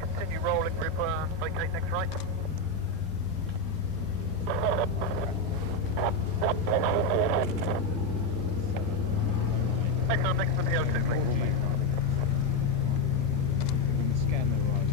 Continue rolling, group, vacate next right. Excellent, next to the PO2, please. Scan the right.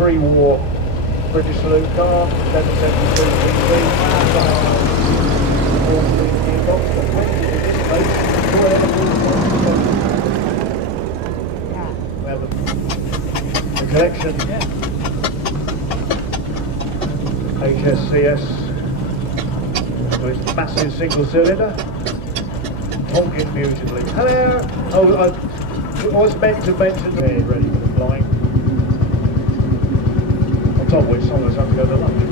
Pre-war British saloon car, 772 the collection HSCS with massive single cylinder, honking beautifully. Hello! Oh, I was meant to mention here, ready for the flying. On top of which some of us have to go to lunch.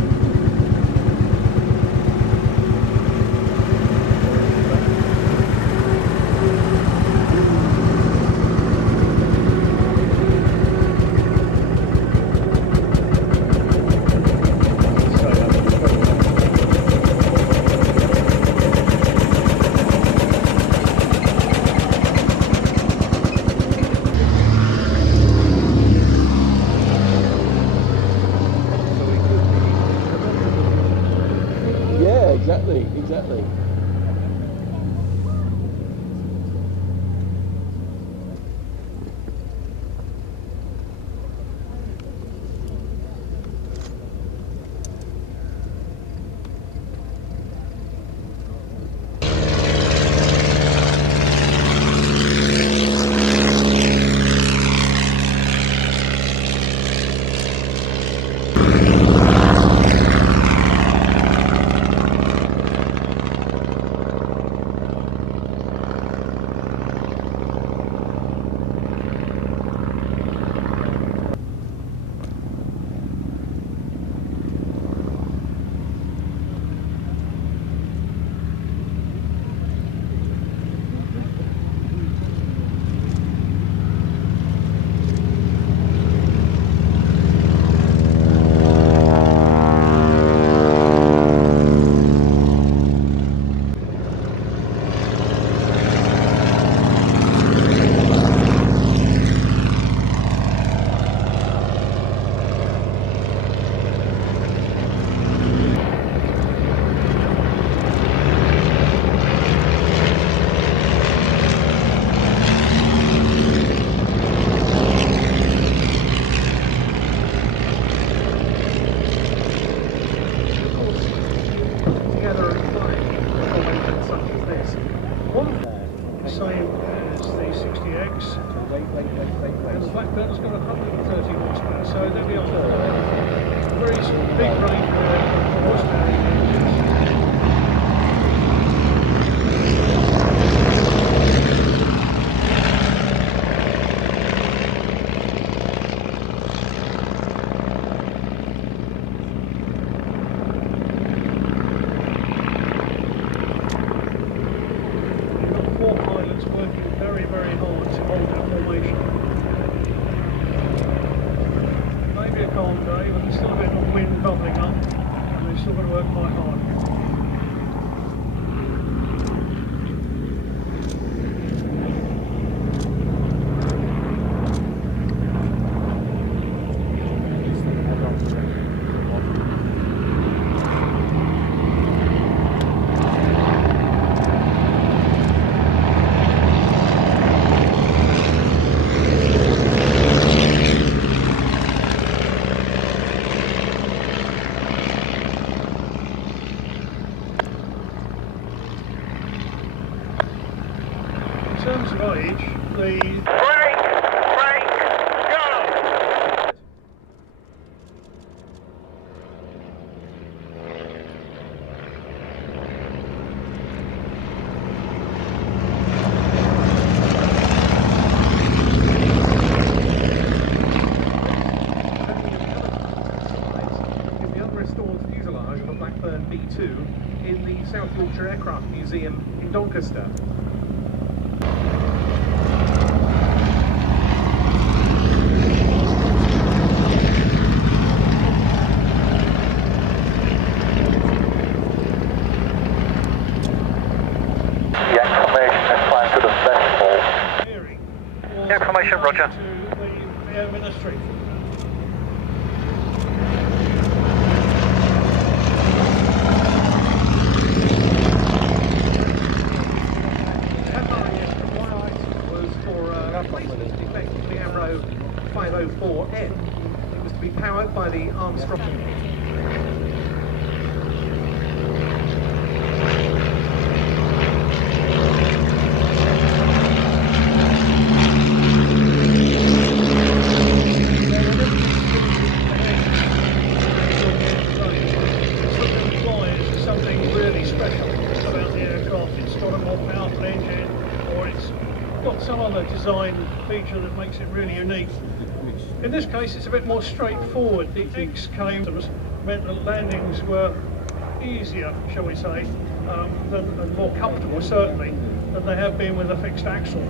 Exactly. Same as the 60X, and the Blackburn's got 130 horsepower, so they'll be on very big range horsepower engines. Very hard to hold that formation. Maybe a cold day, but there's still a bit of wind bubbling up, and they've still got to work quite hard. comings of age, the Brake! Brake! Go! is the unrestored fuselage of a Blackburn B2 in the South Yorkshire Aircraft Museum in Doncaster. Information, roger. To the Air Ministry. Was for a replacement defect in the Avro 504N. It was to be powered by the Armstrong. Some other design feature that makes it really unique. In this case it's a bit more straightforward. The X came meant that landings were easier, shall we say, and more comfortable certainly than they have been with a fixed axle.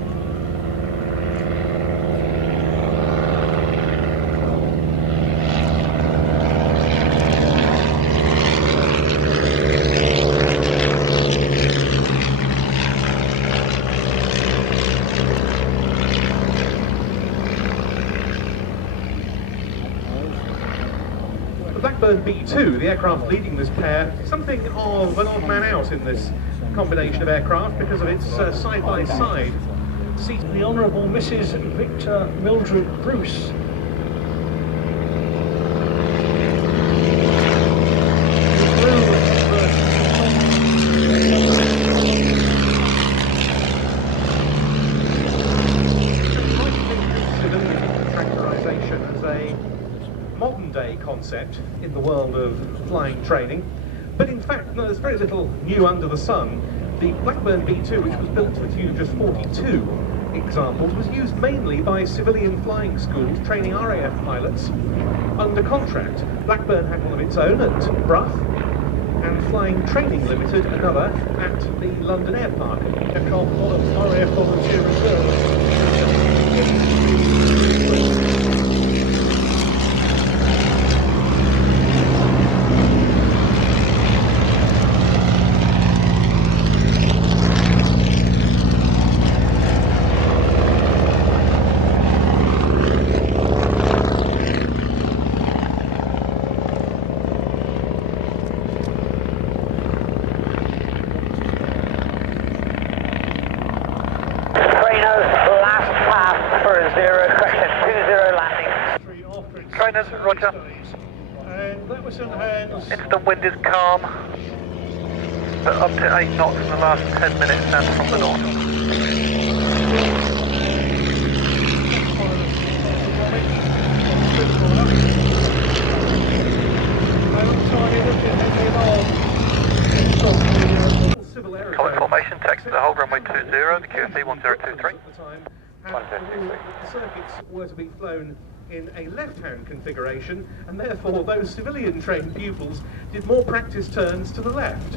The Blackburn B2, the aircraft leading this pair, something of an odd man out in this combination of aircraft because of its side-by-side seat. The Honourable Mrs. Victor Mildred Bruce. Tractorisation as a modern-day concept in the world of flying training, but in fact no, there's very little new under the sun. The Blackburn B2, which was built to tune just 42 examples, was used mainly by civilian flying schools training RAF pilots under contract. Blackburn had one of its own at Brough, and Flying Training Limited another at the London Air Park. A lot of RAF volunteer reserve. Trainers, roger. And that was in hands. Instant wind is calm, but up to 8 knots in the last 10 minutes and from the north. Comet formation, text to the hold runway 20, the QFE 1023. The circuits were to be flown in a left-hand configuration, and therefore those civilian trained pupils did more practice turns to the left.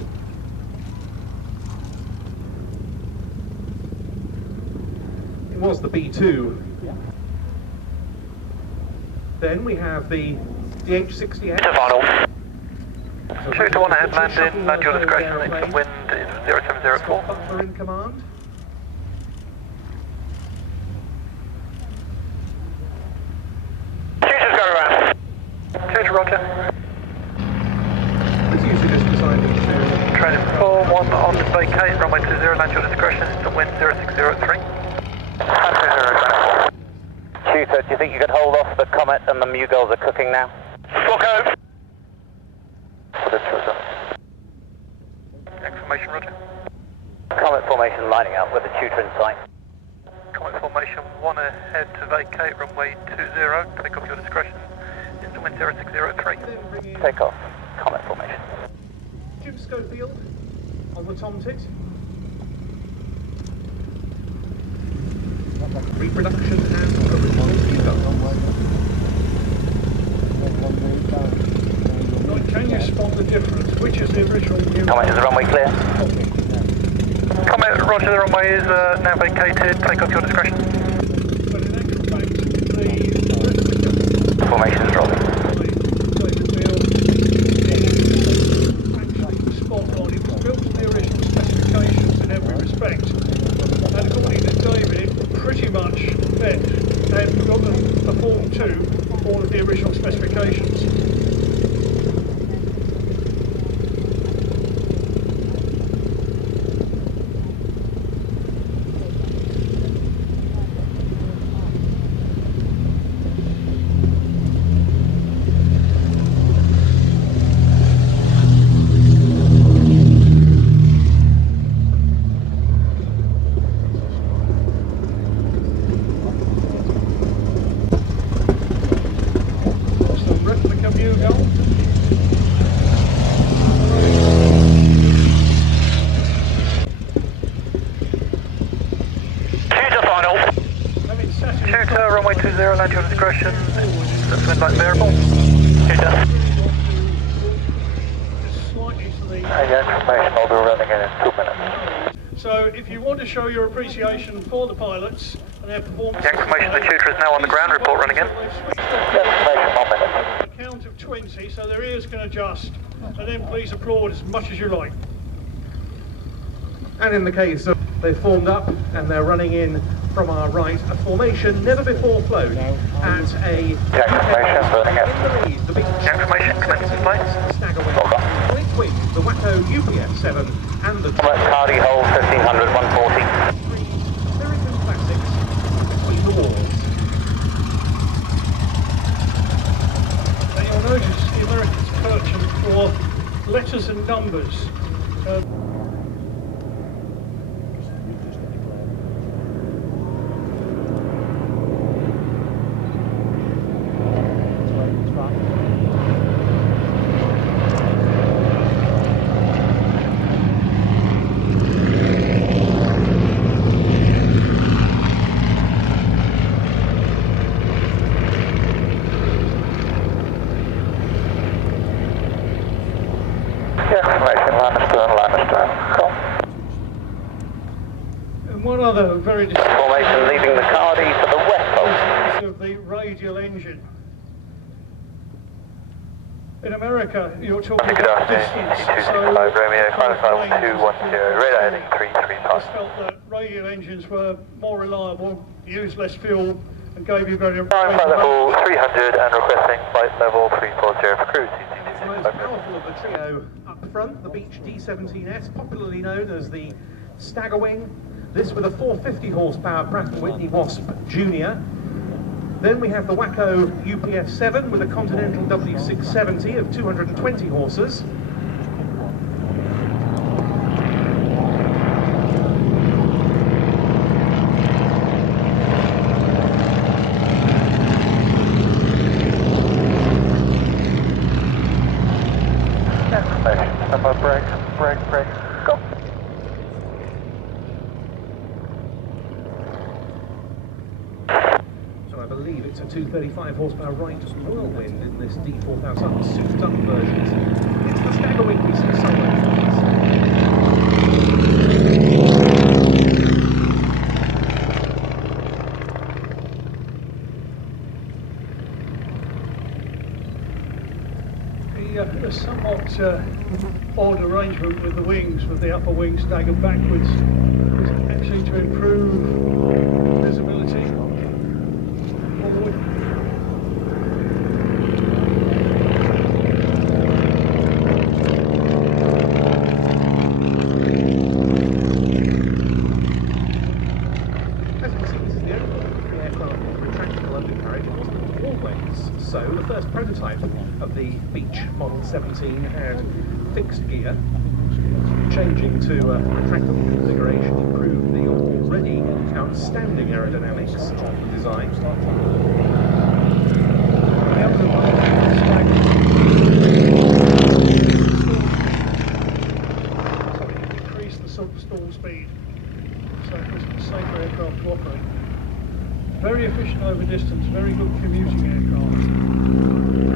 It was the B2. Then we have the H-60X. Finals. 2 to 1 ahead landing, land your discretion, wind is 0704. Butler in command. Roger. It's usually just designed into... Training 4-1 on vacate, runway 20, land your discretion, it's the wind 0603. 230, do you think you could hold off the Comet and the Mugulls are cooking now? Waco. Information, roger. Comet formation lining up with the tutor in sight. 3. Take off. Comet formation. Jim Schofield on the tomtit. Reproduction and original feeder. Can you spot the difference? Which is the original view? Comet, is the runway clear? Comet, roger, the runway is now vacated. Take off your discretion. But in actual fact, the Formation's rolling. actually spot on. It was built to the original specifications in every respect. And according to David, it pretty much met and got them performed to all of the original specifications. Shooter, runway 20, land your discretion. That's wind light variable. Shooter. Slightly to the... Information, I'll be running in 2 minutes. So if you want to show your appreciation for the pilots and their performance... The information, the tutor is now on the ground, report running in. Information, 1 minute. A count of 20, so their ears can adjust, and then please applaud as much as you like. And in the case of they've formed up and they're running in from our right, a formation never before flown at a... Information, running in. The big Information, commence flight. Staggerwing, Blitz Wing, the Waco UPF-7 and the... Comet, Hardy, hold 1500, 140. Three American classics between the walls. Now you'll notice the Americans searching for letters and numbers. And one other very Formation leaving the Cardi for the west pole. of the radial engine. In America, you're talking Good about afternoon, distance. E265 Romeo, final 210, radar heading 335. I felt that radial engines were more reliable, used less fuel, and gave you better... Flying flight level 300 and requesting flight level 340 for crew. The most powerful of the trio up front, the Beech D17S, popularly known as the Staggerwing. This with a 450 horsepower Pratt & Whitney Wasp Junior. Then we have the Waco UPF-7 with a Continental W670 of 220 horses. Brake, go. So I believe it's a 235 horsepower Wright Whirlwind in this D4000 souped up version. It's the Staggerwing we see somewhere. The somewhat odd arrangement with the wings, with the upper wing staggered backwards, is actually to improve visibility forward. As you can see, this is the only aircraft with retractable undercarriage. It wasn't always so. The first prototype of the Beech Model 17 had fixed gear. Changing to retractable configuration improved the already outstanding aerodynamics of the design. The other distance, very good commuting aircraft.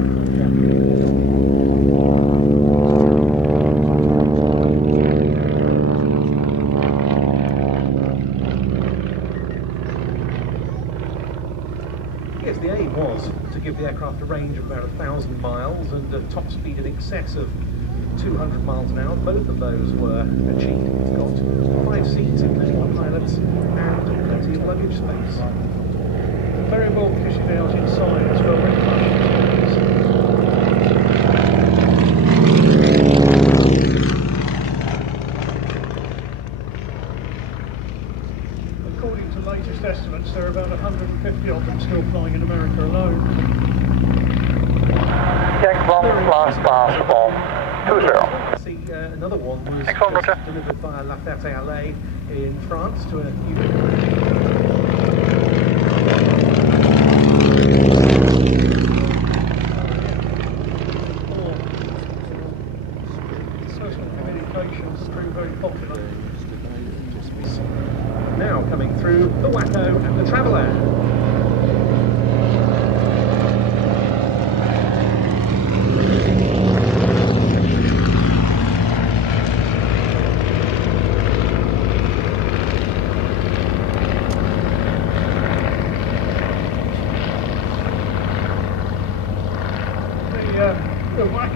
Yes, the aim was to give the aircraft a range of about 1,000 miles and a top speed in excess of 200 miles an hour. Both of those were achieved. It's got 5 seats, including pilots, and plenty of luggage space. Very well kitted out inside as well. According to latest estimates, there are about 150 of them still flying in America alone. Yank 1, last pass on 20. See, another one was Excellent, Roger. delivered via La Ferté-Alais in France to a social communications proved very popular. Now coming through the Waco and the Traveller.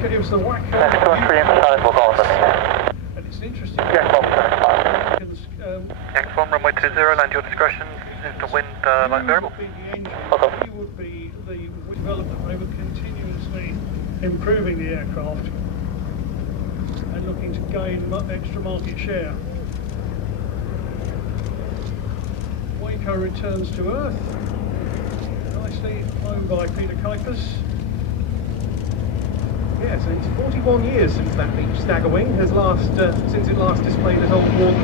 It was the Waco. Next 2-3 emphasize, we'll go on the And it's interesting. Yank 1, 75. Um, Yank 1, runway 20, land your discretion. Is the wind light variable? He Okay. would be the development. They were continuously improving the aircraft and looking to gain extra market share. Waco returns to Earth. Nicely flown by Peter Kuipers. Yes, and it's 41 years since that beach stagger wing has since it last displayed at Old Warden.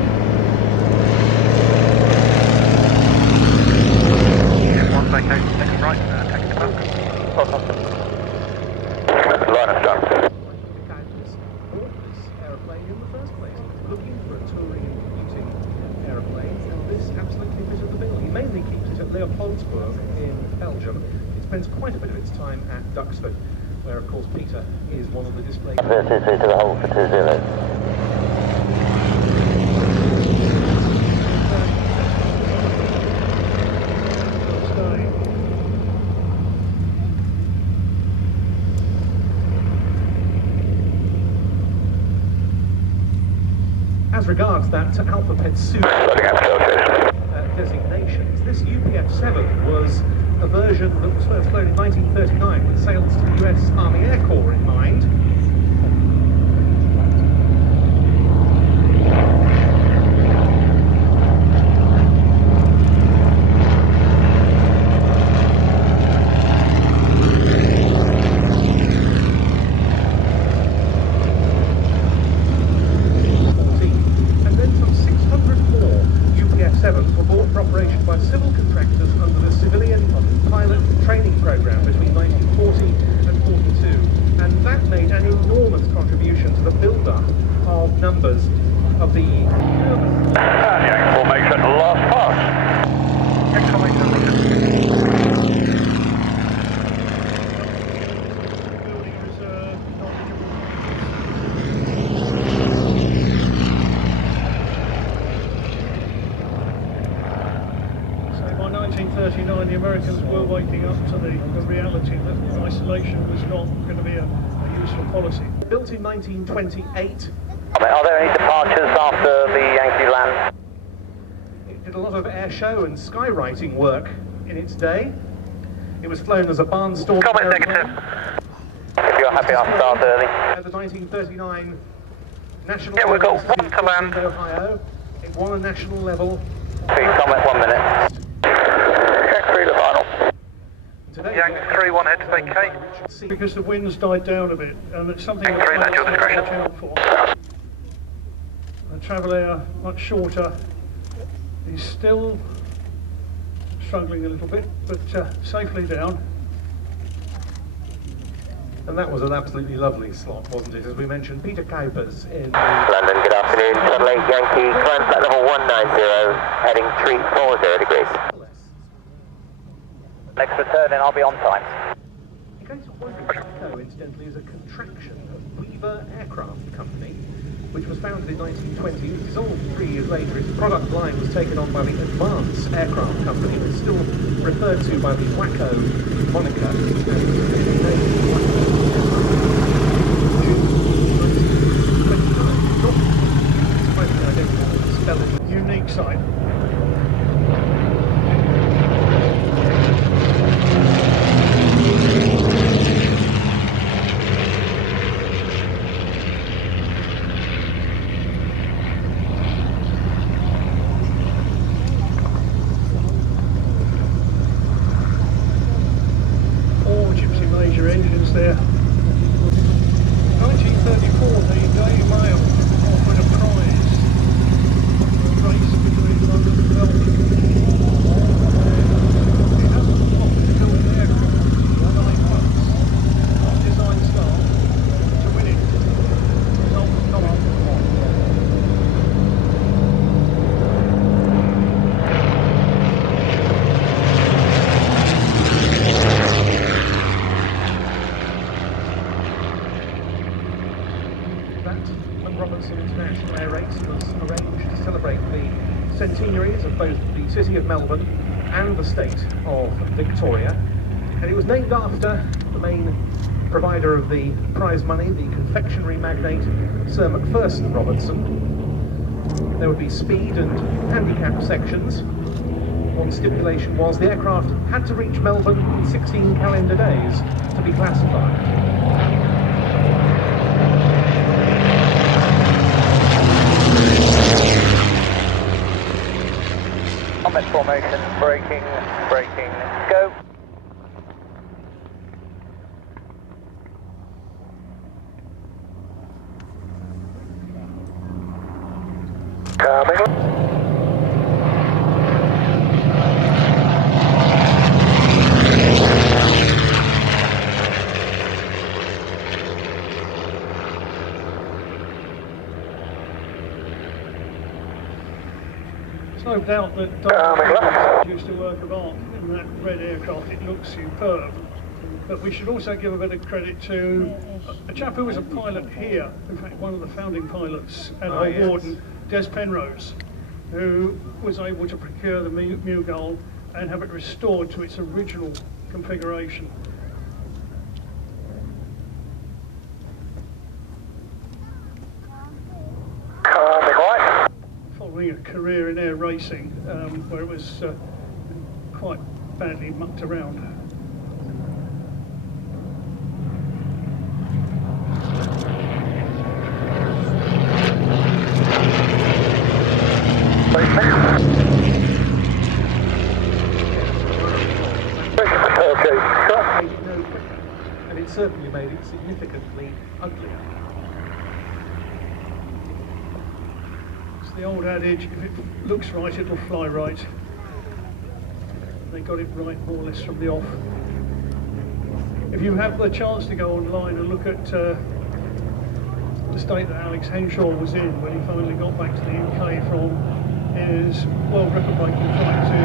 One vacate, next right, taxi to Malcolm. Line of start. The Kuipers bought this aeroplane in the first place, looking for a touring and commuting aeroplane, and this absolutely fitted the bill. He mainly keeps it at Leopoldsburg in Belgium. It spends quite a bit of its time at Duxford, where of course Peter is one of the display. 33 to the hold for 20. As regards that alphabet soup designations, this UPF-7 was a version that was first flown in 1939 with sales to the US Army Air Corps in mind. And then some 600 more UPF-7s were bought for operation by civil contractors under the civilian pilot training program between 1940 and 42, and that made an enormous contribution to the build-up of numbers of the Yank formation, last pass. Exclamation. building reserve. So by 1939, the Americans were waking up to the reality that isolation was not going to be a useful policy. Built in 1928, Are there any departures after the Yankee land? it did a lot of air show and skywriting work in its day. It was flown as a barnstorm. Comet negative. If you're happy, I'll start early. At the 1939 national. Yeah, we've got Institute one to land. in Ohio. It won a national level. Comet, 1 minute. Yank 3 to final. Today, Yank 3-1 head to vacate. because the winds died down a bit, and it's something Yank 3, land your discretion. watch out for. The Traveller, much shorter, is still struggling a little bit, but safely down. And that was an absolutely lovely slot, wasn't it? As we mentioned, Peter Kuipers in London, good afternoon. Shuttle 8 Yankee, climb flight level 190, heading 340 degrees. Next return and I'll be on time. In case of wondering, Waco, incidentally, is a contraction of Weaver Aircraft Company, which was founded in 1920, dissolved 3 years later. Its product line was taken on by the Advance Aircraft Company, and is still referred to by the Waco moniker. Unique site. Engines there. 1934, the Daily Mail offered a prize for a race between London and Belgium. It hasn't offered to build an aircraft for 9 months from design start to win it. Result was Comet. International Air Race was arranged to celebrate the centenaries of both the city of Melbourne and the state of Victoria, and it was named after the main provider of the prize money, the confectionery magnate Sir Macpherson Robertson. There would be speed and handicap sections. One stipulation was the aircraft had to reach Melbourne in 16 calendar days to be classified. Comet formation, braking, go. Coming. No doubt that Dr. used a work of art in that red aircraft. It looks superb. But we should also give a bit of credit to a chap who was a pilot here, in fact one of the founding pilots at Old Warden, Des Penrose, who was able to procure the Mughal and have it restored to its original configuration. Following a career in air racing, where it was quite badly mucked around. And it certainly made it significantly uglier. It's the old adage, if it looks right, it'll fly right. They got it right more or less from the off. If you have the chance to go online and look at the state that Alex Henshaw was in when he finally got back to the UK from his world record-breaking flight to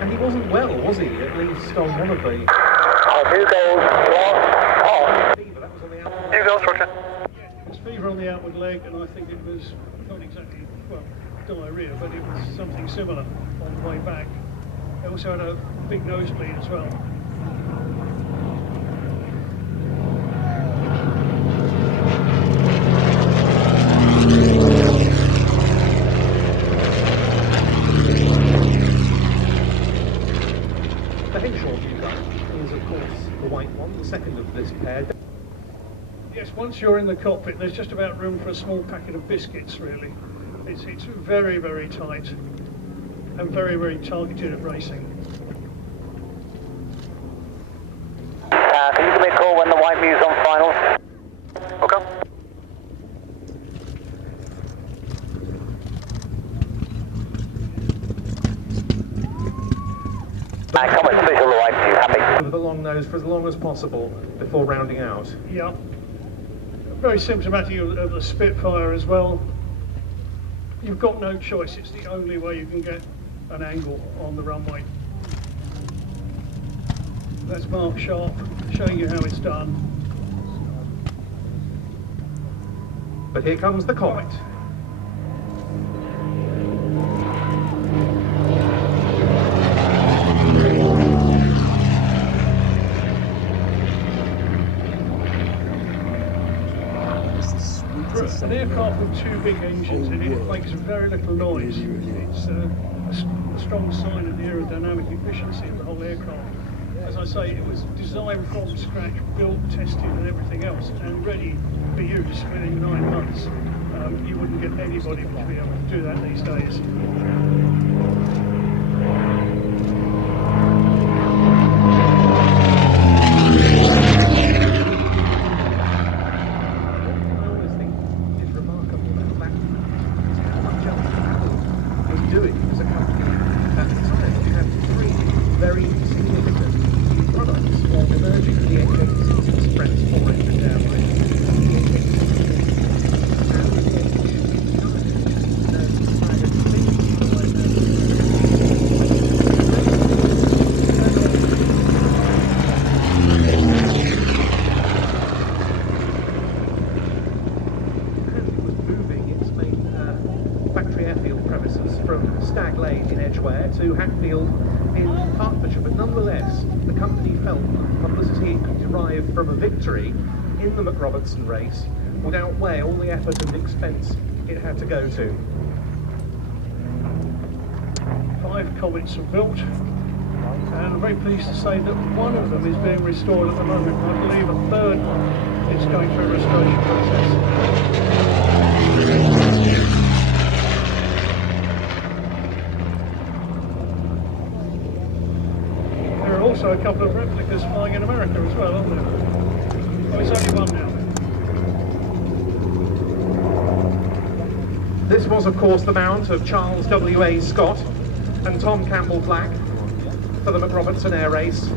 And he wasn't well, was he? At least on one of the... New goals, Fever, that was on the outside. New goals, Roger. It was fever on the outward leg, and I think it was not exactly, well, diarrhea, but it was something similar on the way back. It also had a big nosebleed as well. The Henshaw Mughal is, of course, the white one, the second of this pair. Yes, once you're in the cockpit, there's just about room for a small packet of biscuits, really. It's very, very tight and very, very targeted at racing. Can you give me a call when the white Mew's on finals? Okay. Comet's visual right to you, happy. With the long nose for as long as possible before rounding out. Yeah. Very symptomatic of the Spitfire as well. You've got no choice, it's the only way you can get an angle on the runway. That's Mark Sharp showing you how it's done. But here comes the Comet. An aircraft with two big engines in it makes very little noise. It's a strong sign of the aerodynamic efficiency of the whole aircraft. As I say, it was designed from scratch, built, tested and everything else, and ready for use within 9 months. You wouldn't get anybody to be able to do that these days. To Hatfield in Hertfordshire, but nonetheless the company felt the publicity it could derive from a victory in the McRobertson race would outweigh all the effort and expense it had to go to. 5 Comets are built, and I'm very pleased to say that one of them is being restored at the moment. I believe a third one is going through a restoration process. Also a couple of replicas flying in America as well, aren't there? Oh, it's only one now. This was, of course, the mount of Charles W.A. Scott and Tom Campbell Black for the McRobertson Air Race.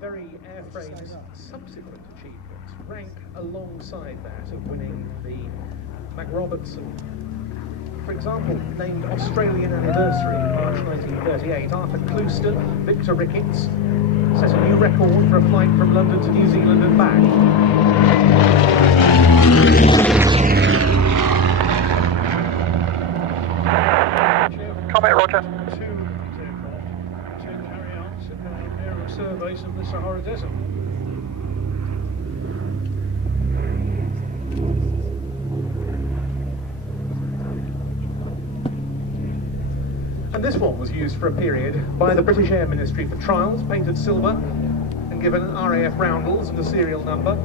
Very airframe's subsequent achievements rank alongside that of winning the McRobertson. For example, named Australian Anniversary in March 1938, Arthur Clouston, Victor Ricketts set a new record for a flight from London to New Zealand and back. Comet, roger. Surveys of the Sahara Desert. And this one was used for a period by the British Air Ministry for trials, painted silver and given RAF roundels and a serial number.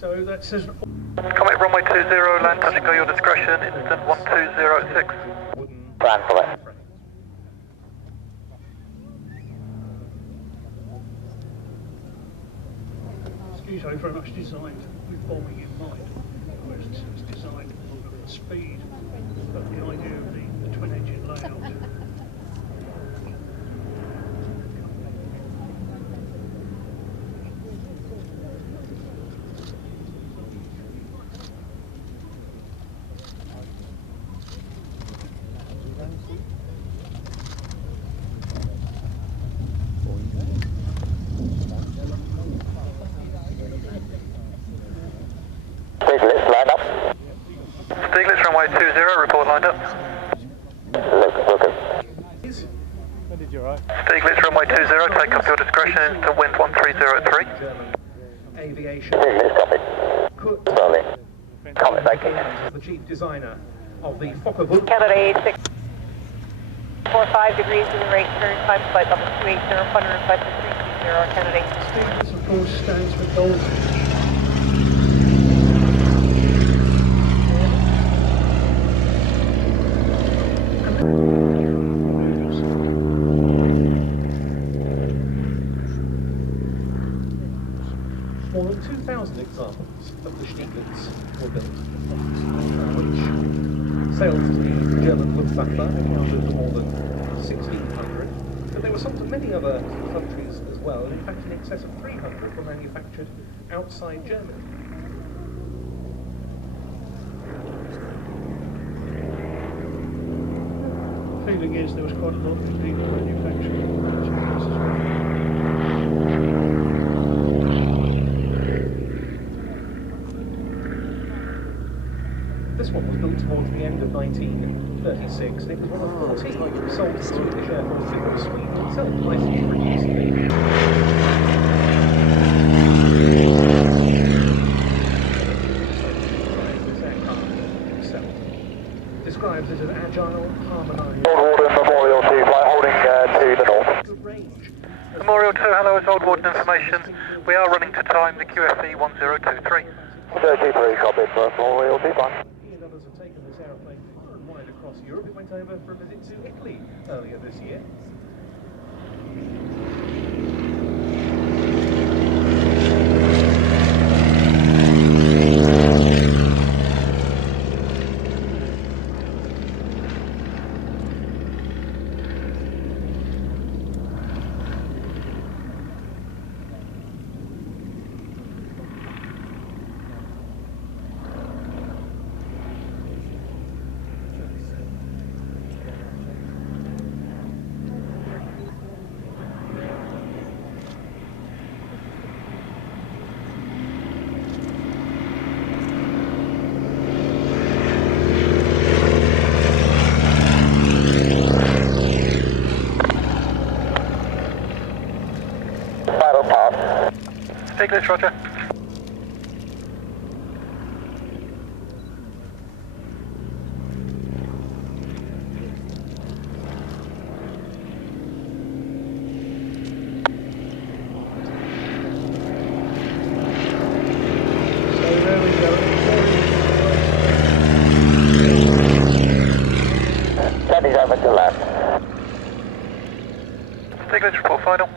So that says Comet runway 20, land touch and go your discretion, instant 1206. Wooden Plan for it. Ski's are very much designed with bombing in mind. Whereas it's designed for speed, but the idea of the twin engine layout. Stieglitz, line up. Stieglitz runway 20, report lined up. Look. Stieglitz runway 20, take up your discretion, instant wind 1303. German aviation. Stieglitz, copied. Cook Slowly. Comet, thank you. is the chief designer of the Fokker Canada 645 degrees in the right turn, time flight level 280, fun request is 320, Canada. Stieglitz, of course, stands for gold. More than 2,000 examples of the Stieglitz were built, which sailed to the German Luftwaffe accounted for more than 1,600. But they were sold to many other countries as well, and in fact in excess of 300 were manufactured outside Germany. The feeling is there was quite a lot of illegal manufacturing. This one was built towards the end of 1936, and it was one of 14 sold to Swedish Air Force before Sweden itself licensed produced this aircraft itself. Describes it as agile, harmonised, Order Memorial 2, flight holding to the north. good range. Memorial 2, hello, it's Old Warden information. We are running to time, the QFE 1023. 33, copied for Memorial 2, fine. He and others have taken this aeroplane far and wide across Europe. It went over for a visit to Italy earlier this year. Final pass. Stieglitz, roger. So there we go. Standing over to left. Stieglitz, report final.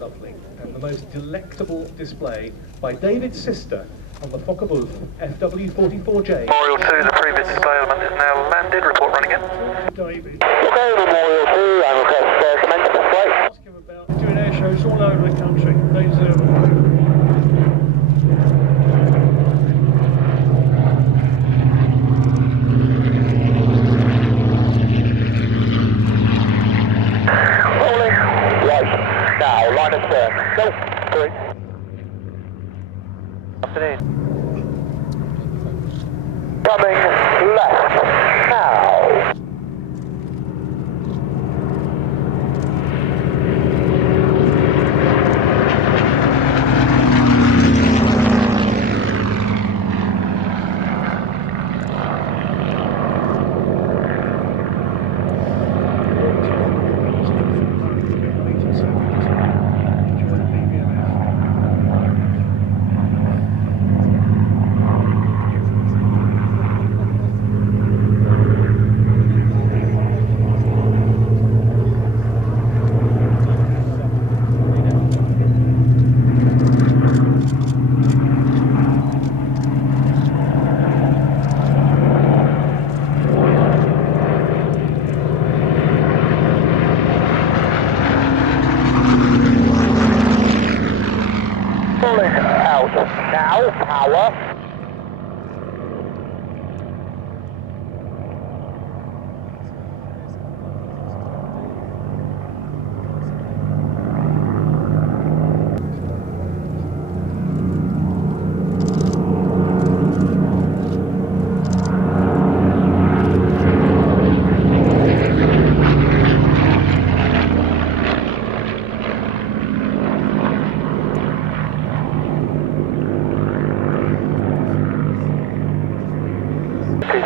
Lovely. And the most delectable display by David's sister on the Fokker-Wulf FW44J. Memorial 2, the previous display element is now landed, report running in. David, Okay, Memorial 2, and request commencement flight. ask him about doing air shows all over the country. They deserve it. Rolling. Right. Now, line of stern. Go. 3. Afternoon. Coming left. Now. Tower.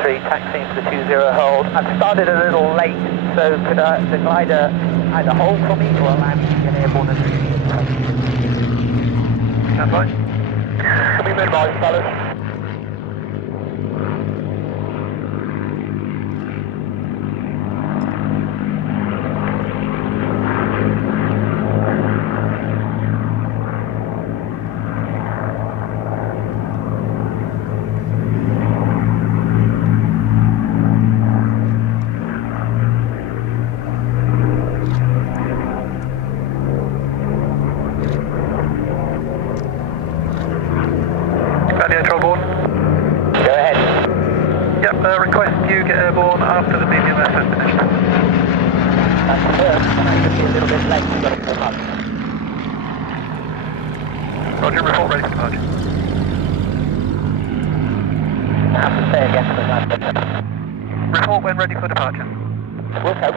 Taxiing for the 20 hold. I've started a little late, so could the glider either hold for me or allow me to get airborne and Stand by. Can we minimise, fellas? Gladiator on board. Go ahead. Yep, request you get airborne after the BBMS has finished. That's the first, and I could be a little bit late to get them up. Roger, report ready for departure. I have to say again for that. Report when ready for departure. We'll cope.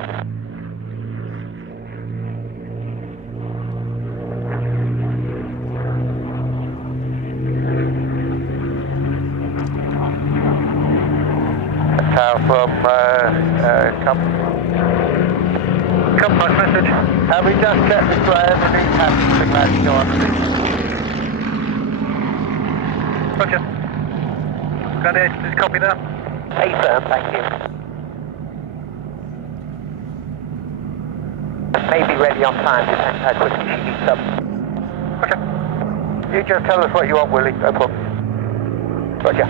From Compromise message. Have we just checked this way? Everything's happy for Gladiator on the Roger. Gladiator, just copy that. Hey, firm, thank you. Maybe ready on time, depending how quickly she heats up. Roger. You just tell us what you want, Willie. No problem. Roger.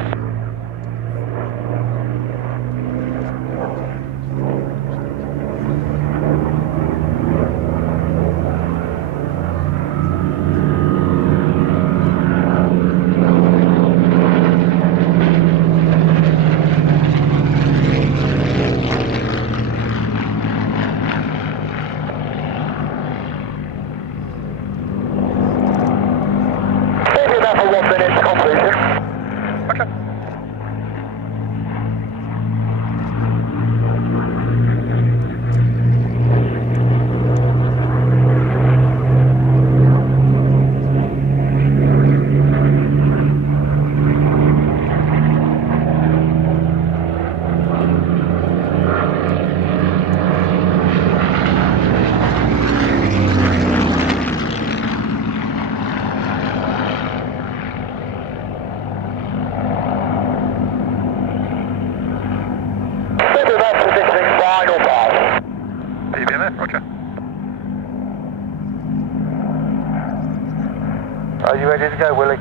Are you ready to go, Willie?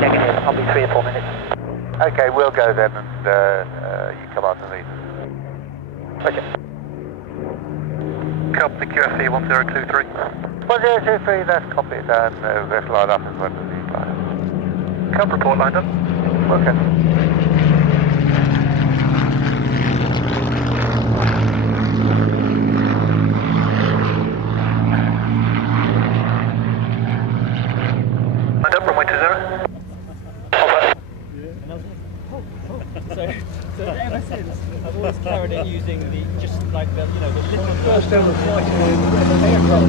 Negative. I'll be 3 or 4 minutes. Okay, we'll go then, and you come out and leave. Roger. Copy QFC 1023. 1023, that's copied, and let's line up in front of the glider. Cub report lined up. Okay. Lined up, runway 20. So ever since, I've always carried it using the, just like the, you know, the little... First ever flight in aircraft.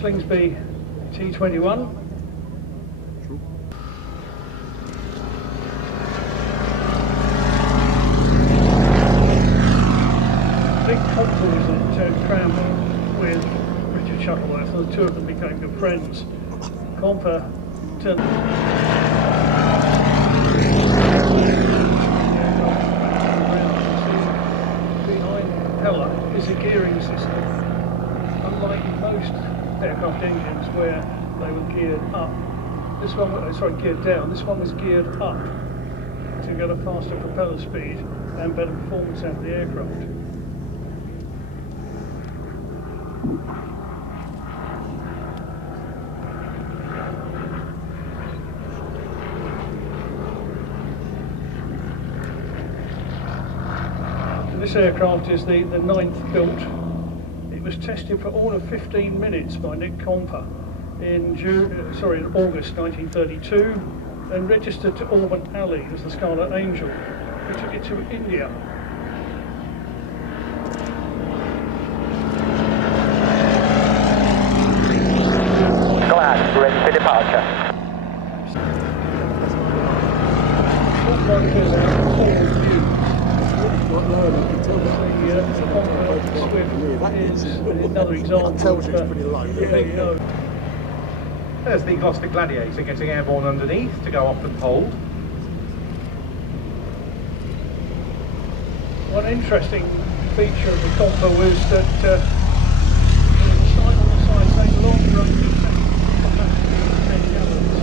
Slingsby T21. Big contours that crammed with Richard Shuttleworth, and the two of them became good friends. Compa turned behind Hella is a gearing system. Unlike most aircraft engines where they were geared up, this one, sorry, geared down, this one was geared up. to get a faster propeller speed and better performance out of the aircraft. This aircraft is the 9th built. It was tested for all of 15 minutes by Nick Comper in August 1932 and registered to Auburn Alley as the Scarlet Angel. We took it to India. Glad, ready for departure. Another example. Tells you it's pretty low. There's the Gloucester Gladiator getting airborne underneath to go off and hold. One interesting feature of the Comper was that there was a sign on the side saying long range capacity 10 gallons.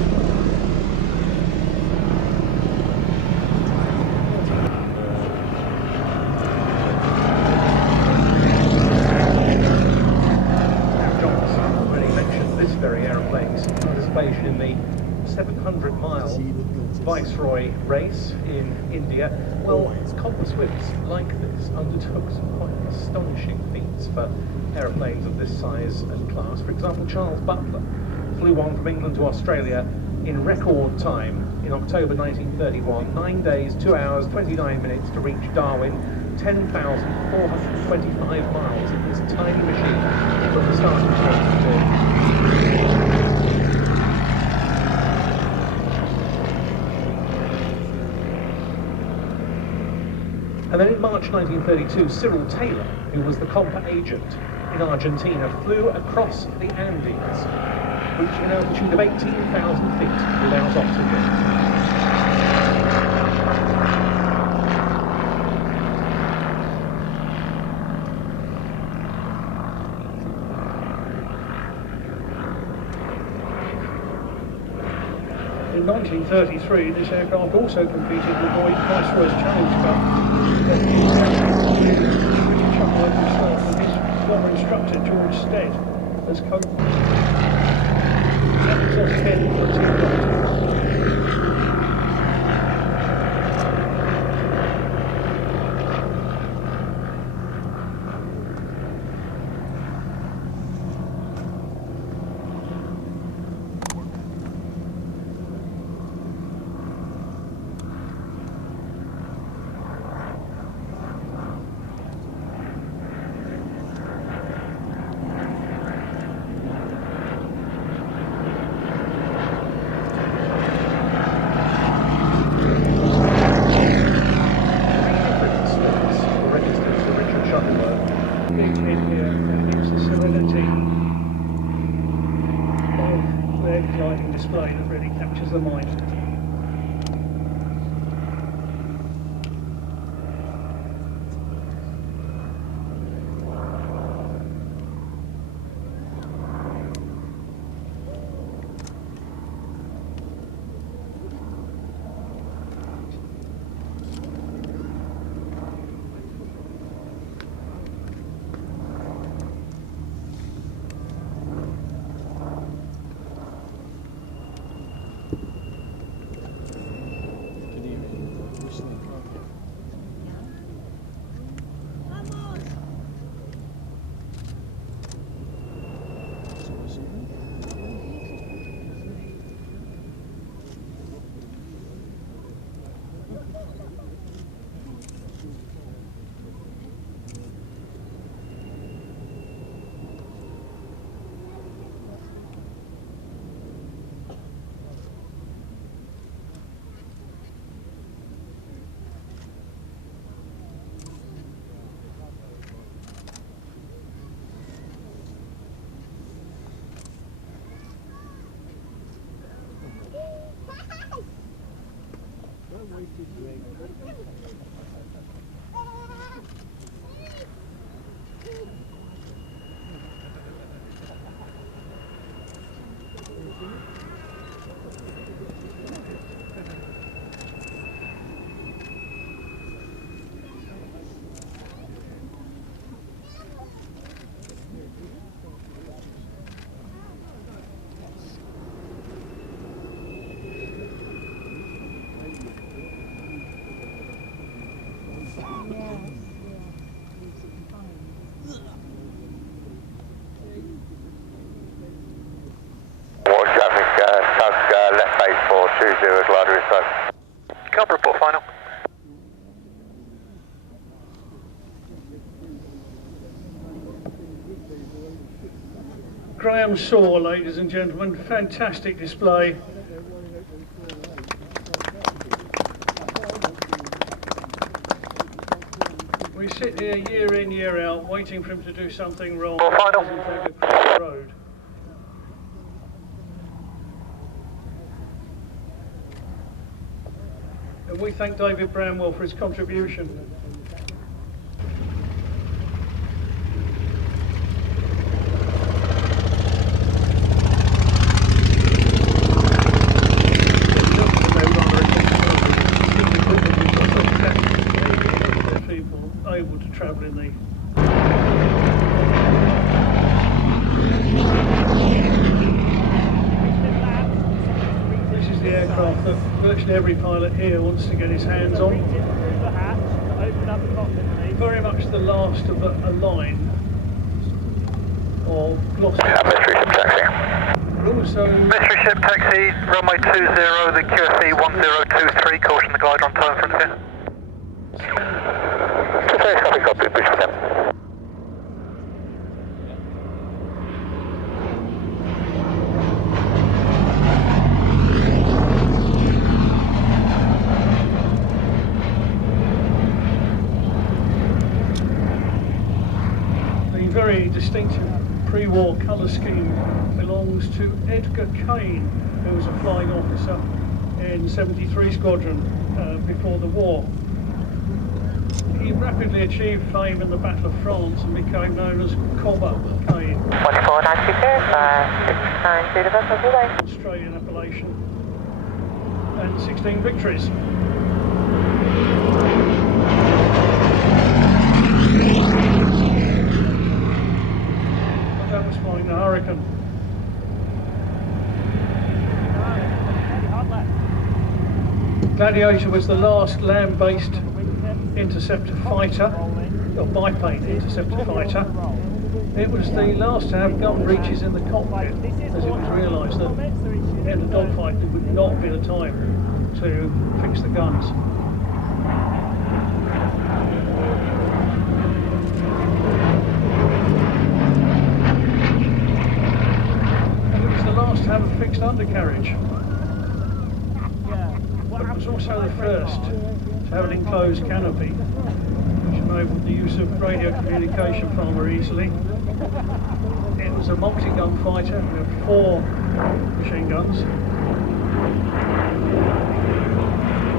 In the 700-mile Viceroy race in India. Well, Comper Swifts like this undertook some quite astonishing feats for aeroplanes of this size and class. For example, Charles Butler flew one from England to Australia in record time in October 1931, 9 days, 2 hours, 29 minutes to reach Darwin, 10,425 miles in this tiny machine from the starting point to And then in March 1932, Cyril Taylor, who was the Comper agent in Argentina, flew across the Andes, reaching an altitude of 18,000 feet without oxygen. In 1933, this aircraft also competed in the Viceroy's Challenge Cup. Shuttleworth himself and his former instructor George Stead as co-pilot. That exotic end for the display that really captures the mind. left base for 20 glider inside. Can't report final. Graham Shaw, ladies and gentlemen, fantastic display. We sit here year in, year out, waiting for him to do something wrong. Final. Road. And we thank David Bramwell for his contribution. People able to travel in the This is the aircraft that virtually every pilot here wants to get his hands on. Very much the last of a line of glossy. Mystery ship taxi. Also, Mystery ship taxi, runway 20, the QFE 1023, caution the glider on time front here. Copy, push for them. the very distinctive pre-war colour scheme belongs to Edgar Kane, who was a flying officer in 73 Squadron before the war. He rapidly achieved fame in the Battle of France and became known as Comet Kane. 149 Australian appellation and 16 victories. But that was flying the Hurricane. Gladiator was the last land-based interceptor fighter, or biplane interceptor fighter. It was the last to have gun breaches in the cockpit, as it was realised that in a dogfight it would not be the time to fix the guns. And it was the last to have a fixed undercarriage. But it was also the first to have an enclosed canopy, which enabled the use of radio communication far more easily. It was a multi-gun fighter with 4 machine guns.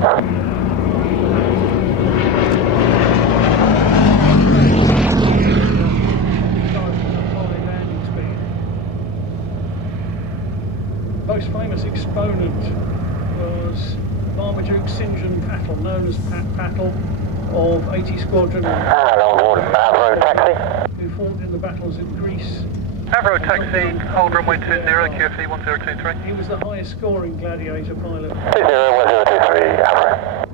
High landing speed. Most famous exponent was Marmaduke St John Pattle, known as Pat Pattle, of 80 Squadron, Avro taxi. who fought in the battles in Greece. Avro taxi, hold runway 20, QFE 1023. He was the highest scoring Gladiator pilot. 20, 1023, Avro.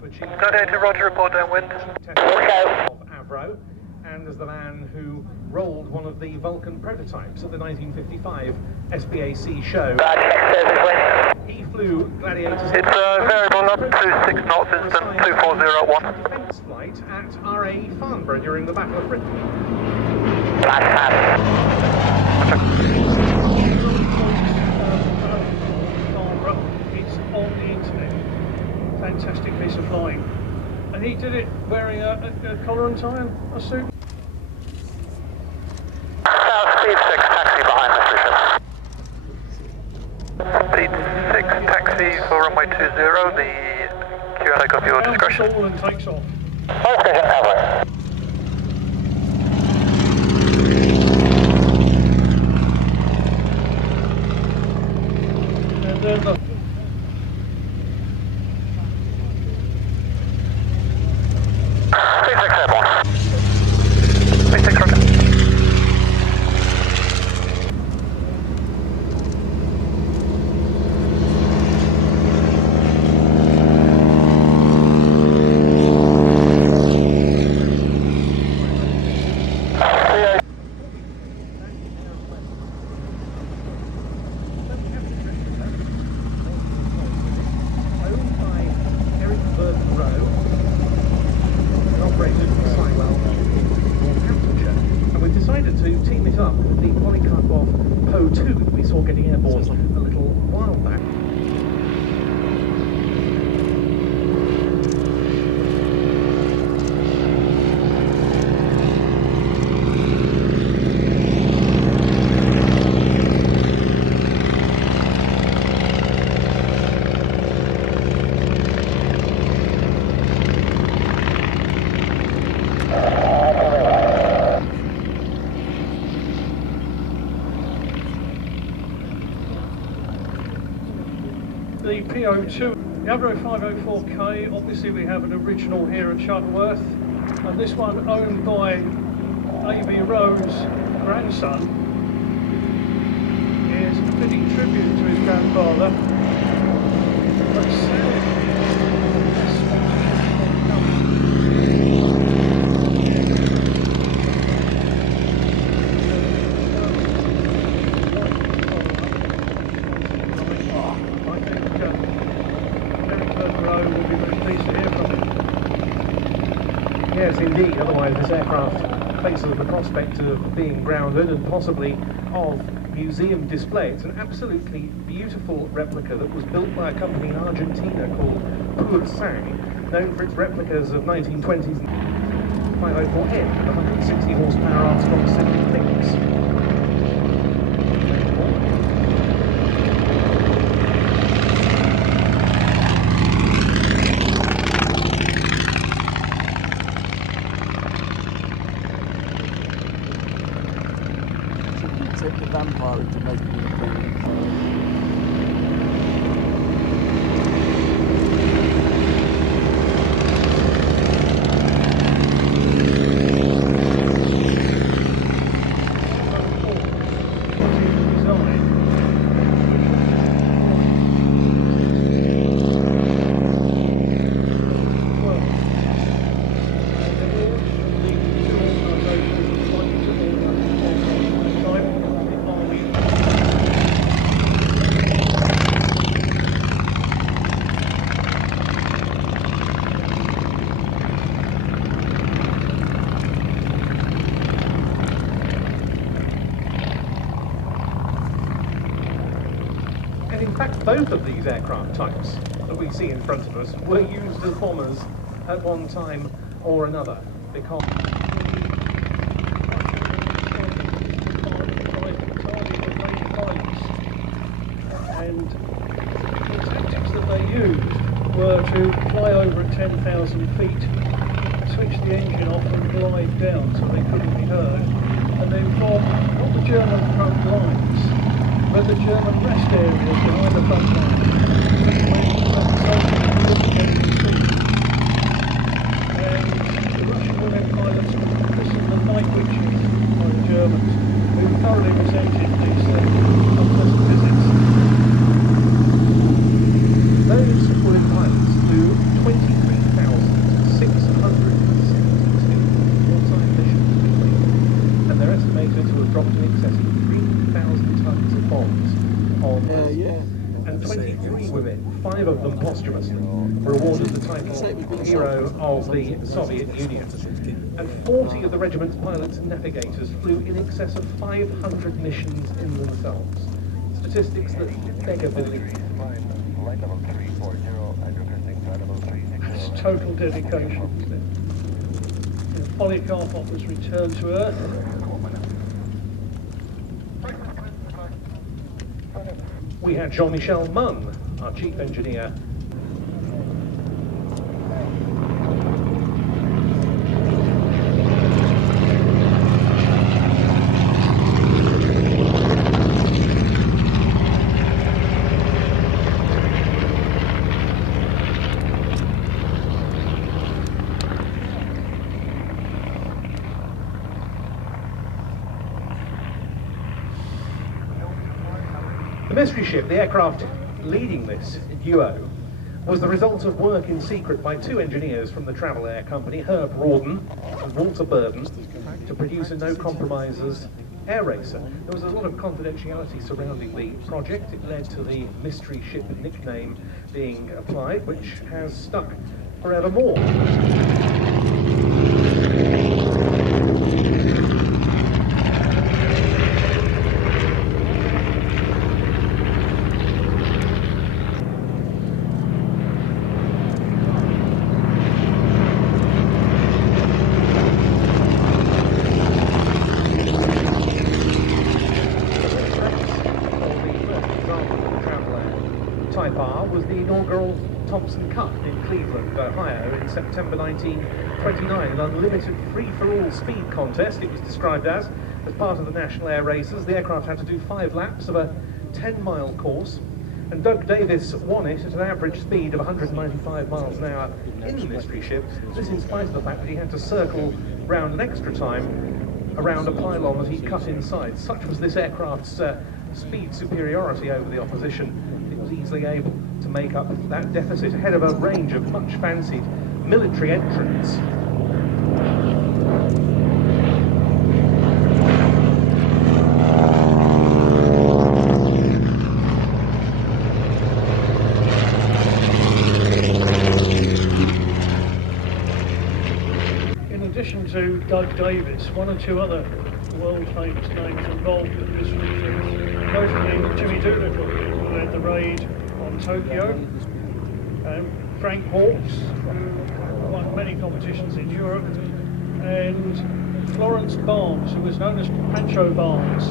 To achieve Gladiator, roger, report downwind. of Avro, and as the man who rolled one of the Vulcan prototypes at the 1955 SBAC show. He flew Gladiators. It's variable up to 6 knots, instant 240 at 1. Defence flight at RA Farnborough during the Battle of Britain. It's on the internet. Fantastic piece of flying. And he did it wearing a collar and tie and a suit. Speed 6, taxi behind Mystery ship. Speed 6, taxi for runway 20, the QA take off your discretion. And takes off. And then the the PO2, the Avro 504K. Obviously we have an original here at Shuttleworth, and this one owned by A.B. Rowe's grandson is a fitting tribute to his grandfather. But sadly, Yes, indeed. Otherwise, this aircraft faces the prospect of being grounded and possibly of museum display. It's an absolutely beautiful replica that was built by a company in Argentina called Pursang, known for its replicas of 1920s 504N, 160 horsepower Armstrong Pacific. Take the vampire into making an appearance. Both of these aircraft types that we see in front of us were used as bombers at one time or another, because and the tactics that they used were to fly over at 10,000 feet, switch the engine off and glide down so they couldn't be heard, and then form not the German front lines, but the German rest areas behind the front line. And the Russian women pilots listened to the night witches by the Germans, who thoroughly resented these unpleasant visits. those women pilots flew 23,672 wartime missions between, and they're estimated to have dropped in excess of 3,000 tons of bombs on and 23 women, 5 of them posthumously, were awarded the title Hero of the Soviet Union. And 40 of the regiment's pilots and navigators flew in excess of 500 missions in themselves. Statistics that beg a belief. It's total dedication, isn't it? Polycarp was returned to Earth. We had Jean-Michel Munn, our chief engineer. The mystery ship, the aircraft leading this duo, was the result of work in secret by 2 engineers from the travel air company, Herb Rawdon and Walter Burden, to produce a no-compromises air racer. There was a lot of confidentiality surrounding the project. It led to the mystery ship nickname being applied, which has stuck forevermore. September 1929, an unlimited free-for-all speed contest, it was described as part of the National Air Races. The aircraft had to do 5 laps of a 10-mile course, And Doug Davis won it at an average speed of 195 miles an hour in the mystery ship. This in spite of the fact that he had to circle round an extra time around a pylon that he cut inside. Such was this aircraft's speed superiority over the opposition. It was easily able to make up that deficit ahead of a range of much fancied military entrants. In addition to Doug Davis, one or two other world-famous names involved in this region, notably Jimmy Doolittle, who led the raid on Tokyo, Frank Hawkes, who won many competitions in Europe, and Florence Barnes, who was known as Pancho Barnes.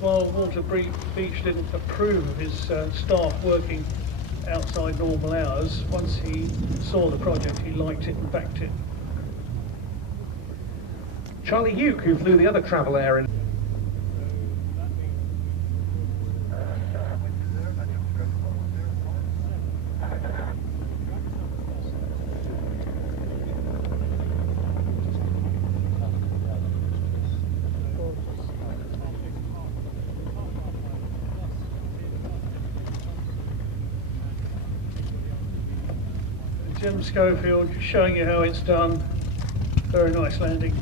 While Walter Beach didn't approve of his staff working outside normal hours, once he saw the project, he liked it and backed it. Charlie Hugh, who flew the other Travel Air in Jim Schofield showing you how it's done. Very nice landing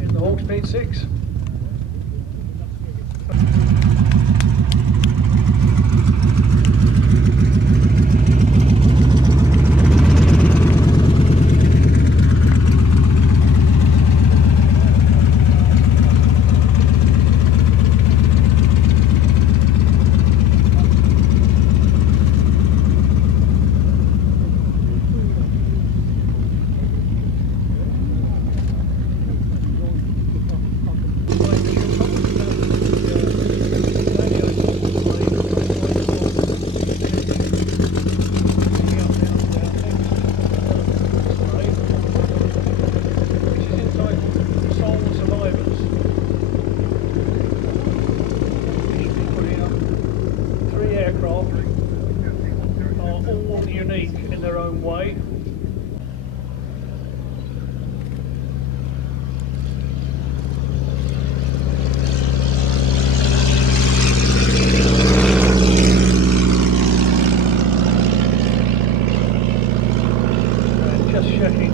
in the Hawks B6.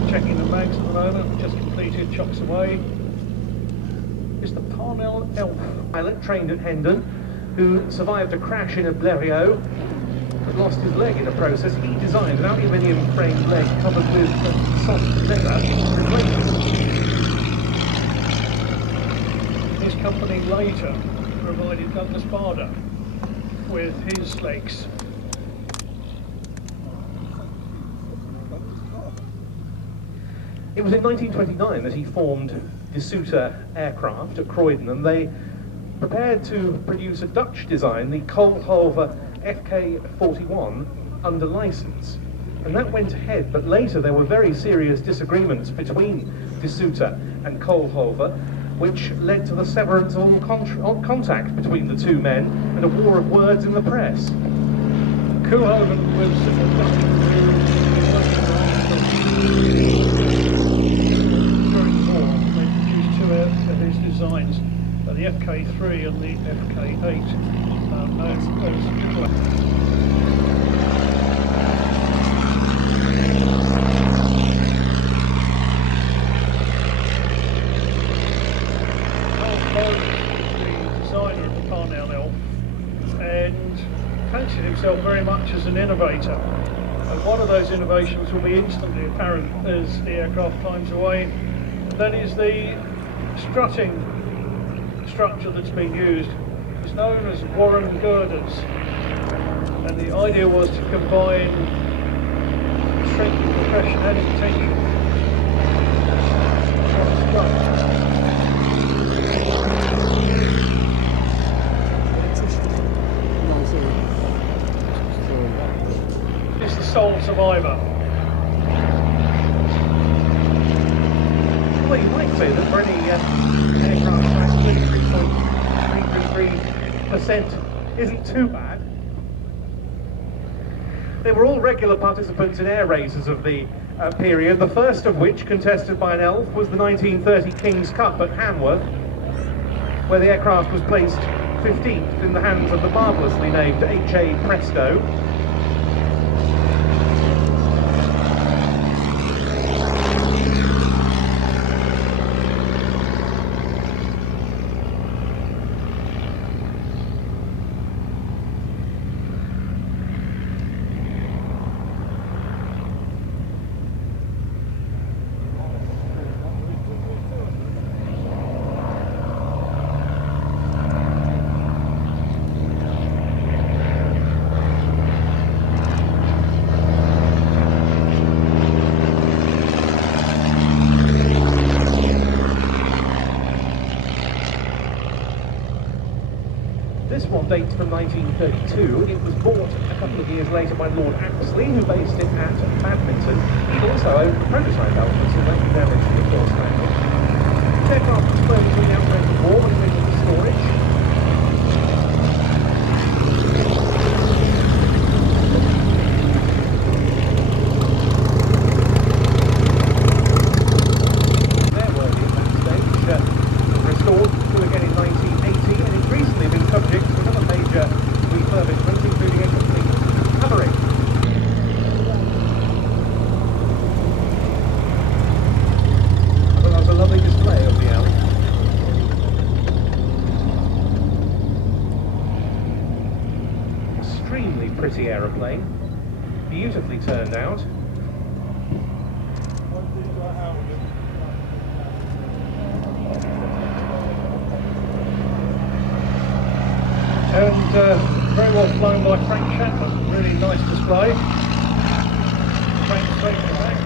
Checking the mags at the moment, just completed, chocks away. It's the Parnall Elf pilot trained at Hendon, who survived a crash in a Blériot, but lost his leg in the process. He designed an aluminium framed leg covered with soft leather replacement. His company later provided Douglas Bader with his legs. It was in 1929 that he formed De Soester Aircraft at Croydon, and they prepared to produce a Dutch design, the Koolhoven FK41, under license. And that went ahead, but later there were very serious disagreements between De Soester and Koolhoven, which led to the severance of all contact between the two men and a war of words in the press. Koolhoven was his designs, the FK3 and the FK8, the designer of the Parnall Elf, and fancied himself very much as an innovator. And one of those innovations will be instantly apparent as the aircraft climbs away. That is the strutting structure that's been used. It's known as Warren girders, and the idea was to combine strength, compression and tension on a strut. not survivor. Well, you might say that for any aircraft, 33.333% isn't too bad. They were all regular participants in air races of the period, the first of which, contested by an Elf, was the 1930 King's Cup at Hanworth, where the aircraft was placed 15th in the hands of the marvellously named H.A. Presto. This one dates from 1932. It was bought a couple of years later by Lord Axley, who based it at Badminton. He also owned the prototype elements that went damaged in the First Landing. The aircraft was flown until the outbreak of war when it went into storage. They're worthy at that stage. Restored to again in 1980, and it's recently been subject to another major refurbishment, including a complete covering. I thought that was a lovely display of the Elf. Extremely pretty aeroplane, beautifully turned out. And very well flown by Frank Chapman. Really nice display. Frank's taking it back.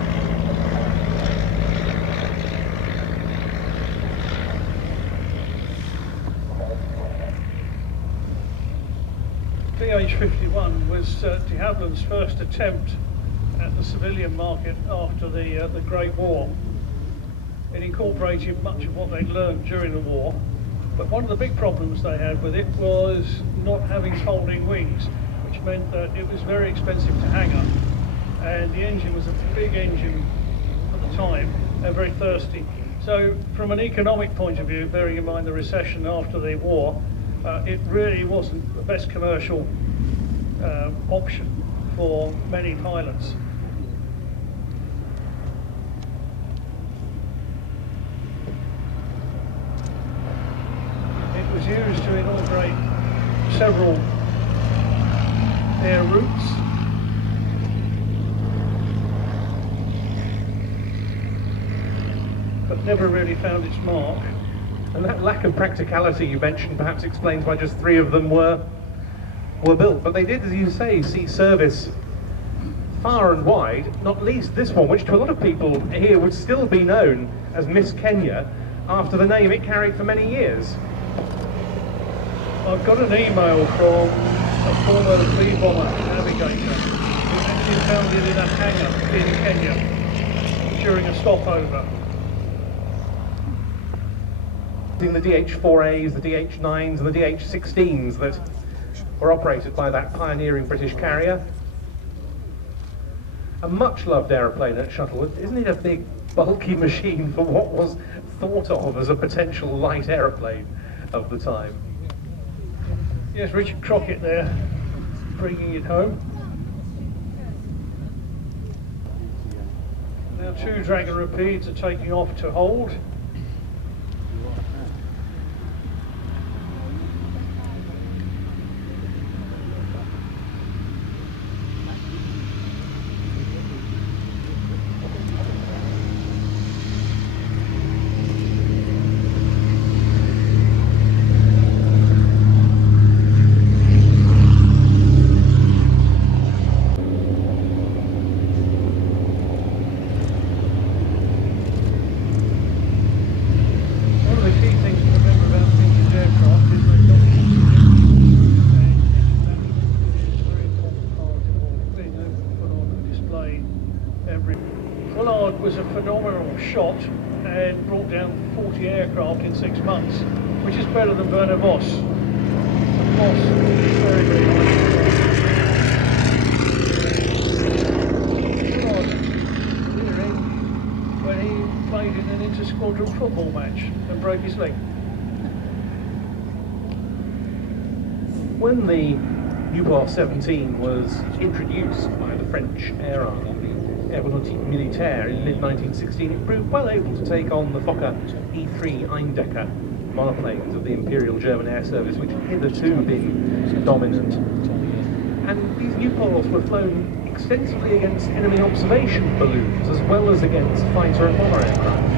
DH-51 was de Havilland's first attempt at the civilian market after the Great War. It incorporated much of what they'd learned during the war. But one of the big problems they had with it was not having folding wings, which meant that it was very expensive to hang up. And the engine was a big engine at the time, and very thirsty. So from an economic point of view, bearing in mind the recession after the war, it really wasn't the best commercial option for many pilots. It was used to inaugurate several air routes. But never really found its mark. And that lack of practicality you mentioned perhaps explains why just 3 of them were built. But they did, as you say, see service far and wide, not least this one, which to a lot of people here would still be known as Miss Kenya, after the name it carried for many years. I've got an email from a former B-bomber navigator who actually found it in a hangar in Kenya during a stopover. In the DH-4As, the DH-9s and the DH-16s that were operated by that pioneering British carrier. A much loved aeroplane at Shuttleworth. Isn't it a big bulky machine for what was thought of as a potential light aeroplane of the time? Yes, Richard Crockett there, bringing it home. Now 2 Dragon Rapides are taking off to hold. Werner Voss. Voss, very, very nice. When he played in an inter-squadron football match and broke his leg. When the Newport 17 was introduced by the French Air Army, the Aeronautique Militaire, in mid-1916, it proved well able to take on the Fokker E3 Eindecker monoplanes of the Imperial German Air Service, which had hitherto been dominant. And these Nieuports were flown extensively against enemy observation balloons, as well as against fighter and bomber aircraft.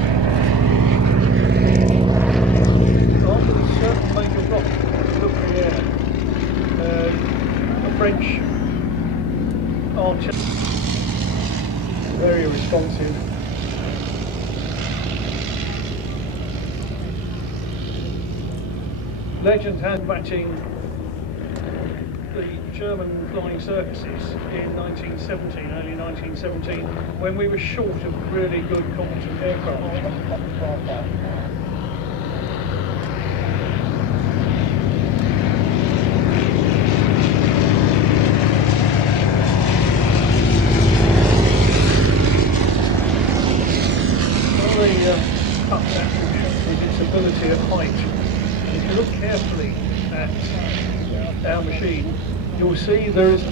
After a certain make of rocket took the air, a French archer, very responsive. Legend had batting the German flying circuses in 1917, early 1917, when we were short of really good competent aircraft. Is its ability at height. If you look carefully at our machine, you'll see there is a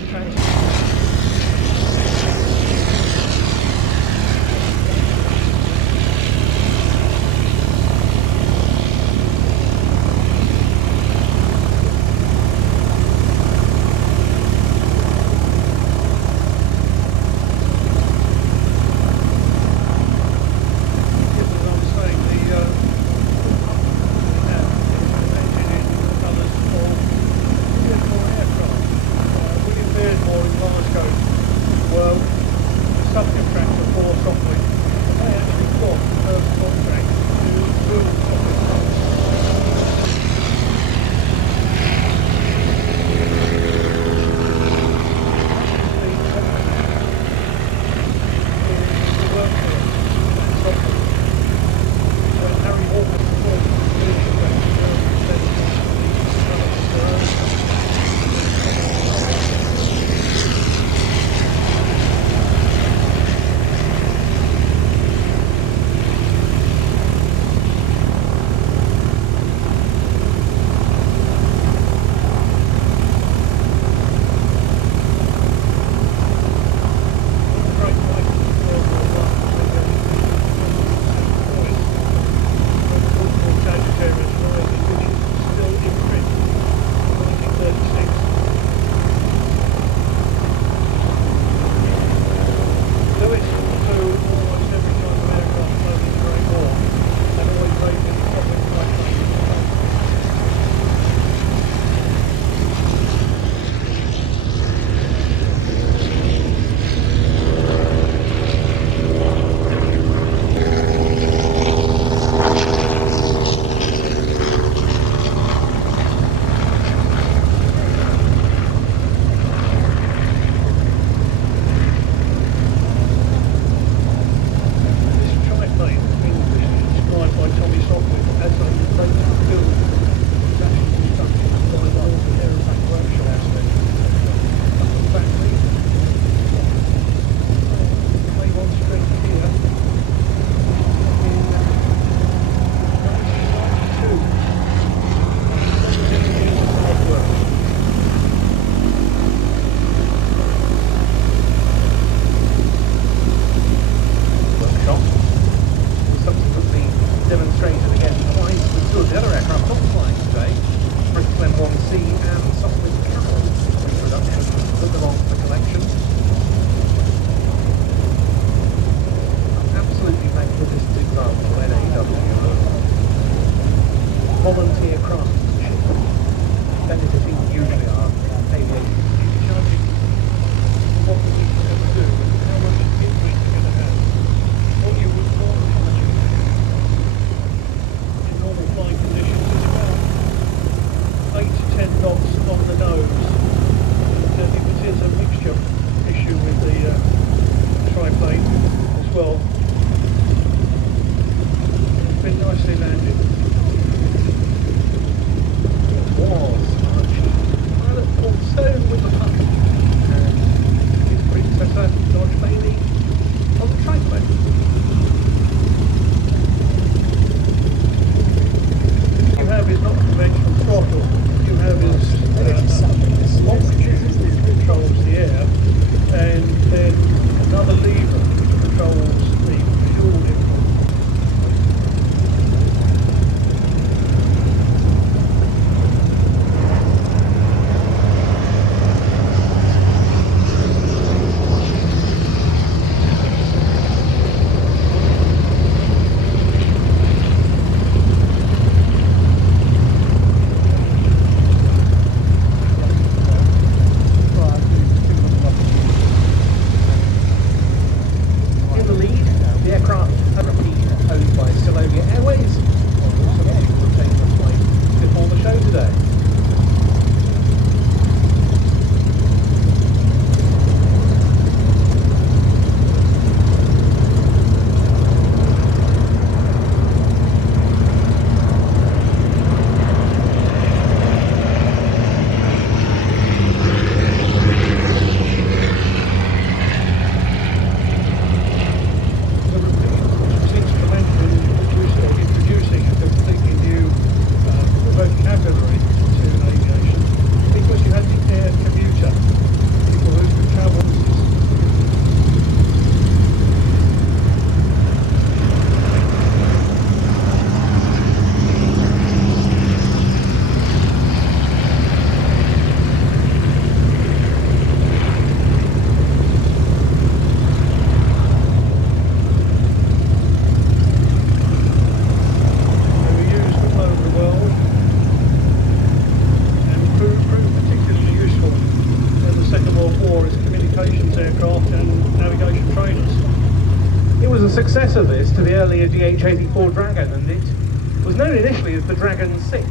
successor this to the earlier DH-84 Dragon, and it was known initially as the Dragon 6.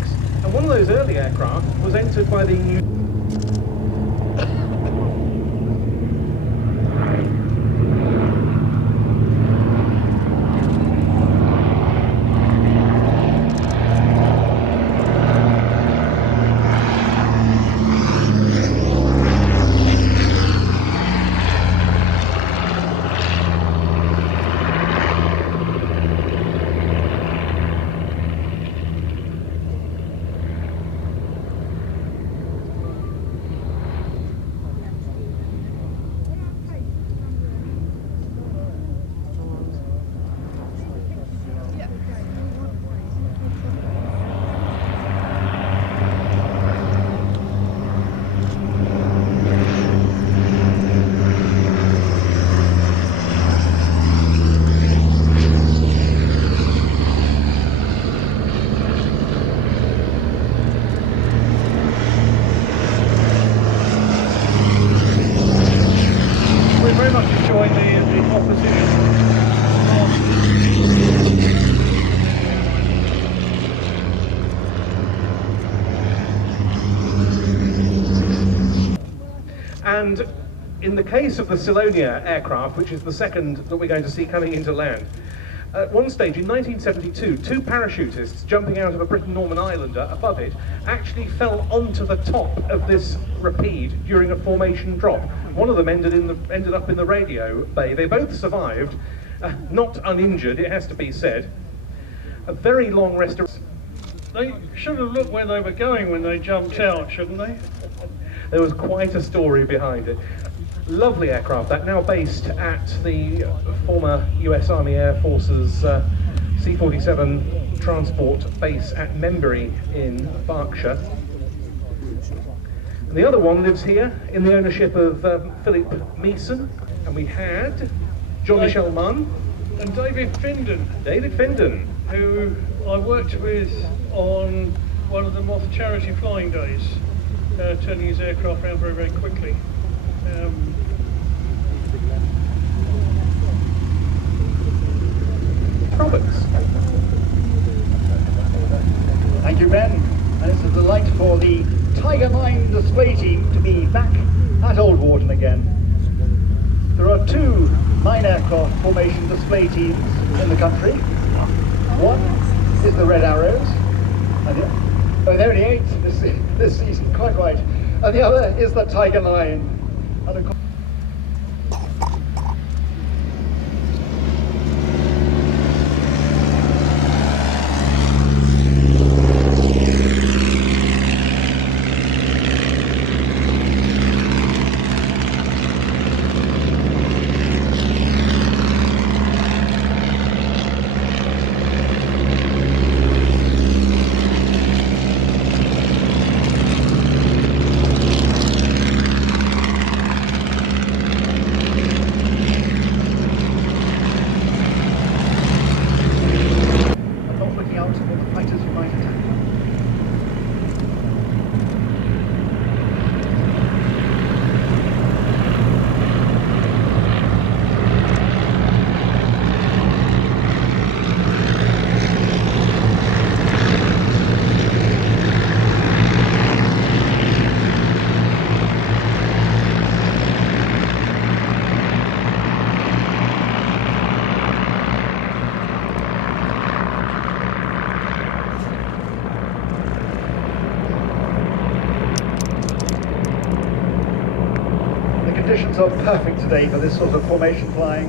And one of those early aircraft was entered by the New... And in the case of the Silonia aircraft, which is the second that we're going to see coming into land, at one stage in 1972, two parachutists jumping out of a Britten-Norman Islander above it actually fell onto the top of this rapide during a formation drop. One of them ended up in the radio bay. They both survived, not uninjured, it has to be said. A very long restoration. They should have looked where they were going when they jumped out, shouldn't they? There was quite a story behind it. Lovely aircraft, that now based at the former US Army Air Force's C-47 transport base at Membury in Berkshire. And the other one lives here in the ownership of Philip Meeson, and we had John Michel Munn and David Findon. David Findon, who I worked with on one of the Moth charity flying days, turning his aircraft around very, very quickly. Roberts. Thank you, Ben. And it's a delight for the Tiger 9 display team to be back at Old Warden again. There are two 9 aircraft formation display teams in the country. One is the Red Arrows, and there are only 8 this season, quite right. And the other is the Tiger 9. And of course, conditions are perfect today for this sort of formation flying.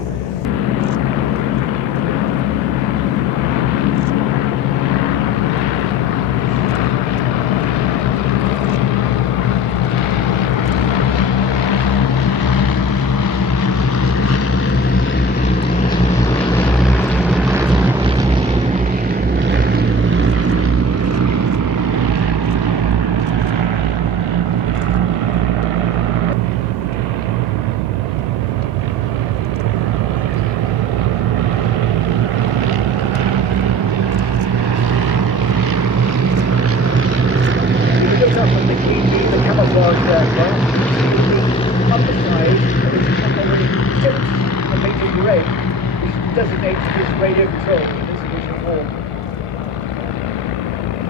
designate his radio control in its original form.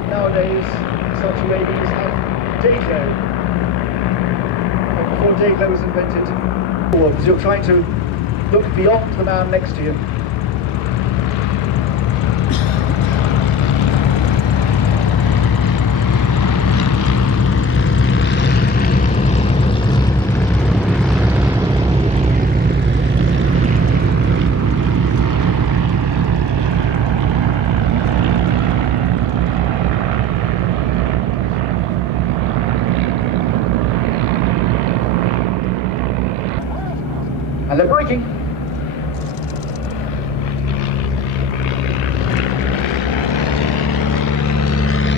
Nowadays, such UAVs have dayglow. And before dayglow was invented, you're trying to look beyond the man next to you. And they're braking.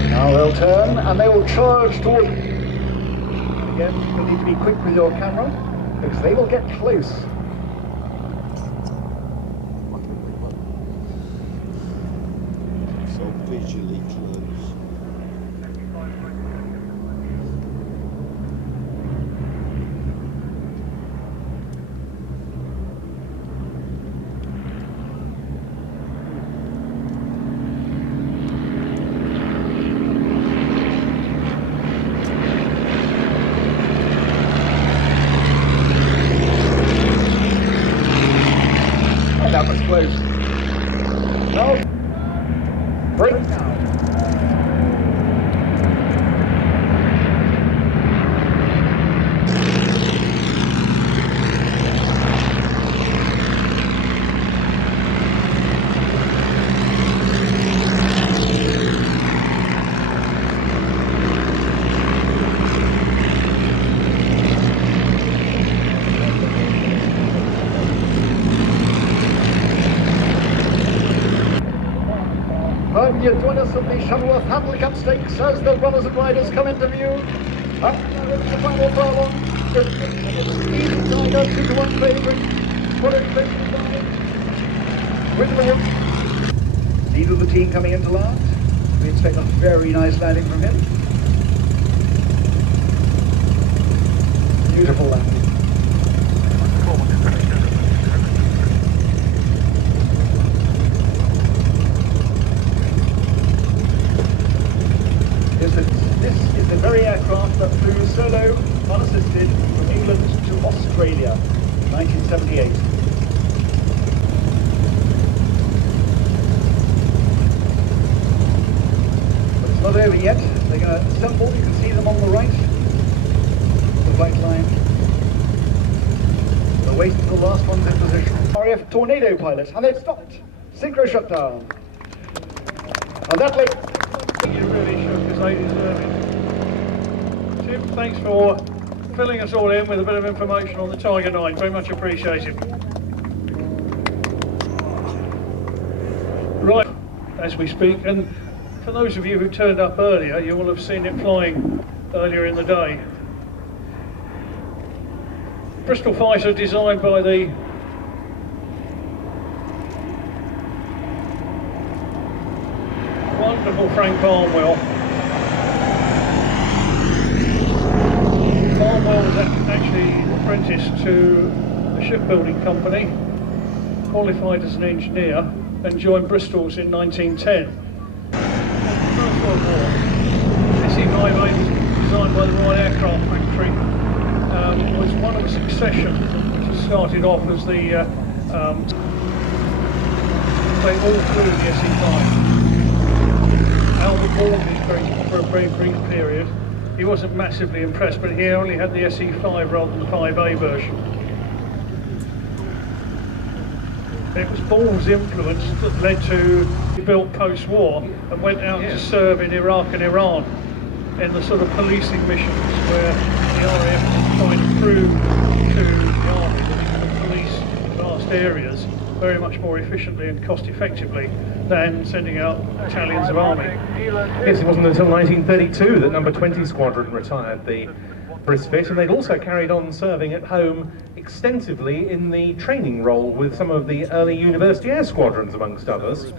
Now they'll turn and they will charge toward. Again, you'll need to be quick with your camera because they will get close. So visually close. That was close. No. Break now. You join us at the Shuttleworth handicap stakes as the runners and riders come into view. Up the final furlong. Easy Tiger, 2-1 favourite. With the lead of the team coming into land. We expect a very nice landing from him. Beautiful landing. This is the very aircraft that flew solo, unassisted, from England to Australia in 1978. But it's not over yet. They're going to assemble. You can see them on the right. The flight line. They'll wait until the last one's in position. RAF Tornado pilot, and they've stopped. Synchro shutdown. And that late. You really should, because they deserve it. Tim, thanks for filling us all in with a bit of information on the Tiger 9. Very much appreciated. Right, as we speak, and for those of you who turned up earlier, you will have seen it flying earlier in the day. Bristol Fighter, designed by the wonderful Frank Barnwell. Barnwell was actually apprenticed to a shipbuilding company, qualified as an engineer, and joined Bristol's in 1910. First World War, SE-5A was designed by the Royal Aircraft Factory. Was one of a succession which started off as the they all flew the SE-5. Albert bought it for a very brief period. He wasn't massively impressed, but he only had the SE-5 rather than the 5A version. It was Ball's influence that led to he built post-war and went out to serve in Iraq and Iran in the sort of policing missions where the RAF was trying to prove to the army that it could police vast areas very much more efficiently and cost effectively than sending out battalions of army. Yes, it wasn't until 1932 that number 20 Squadron retired the Brisfit, and they'd also carried on serving at home extensively in the training role with some of the early university air squadrons, amongst others.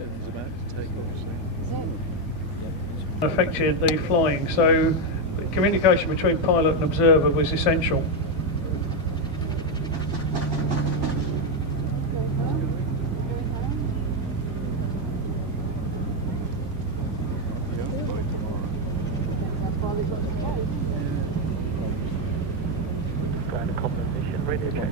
Affected the flying, so the communication between pilot and observer was essential. combination radio check.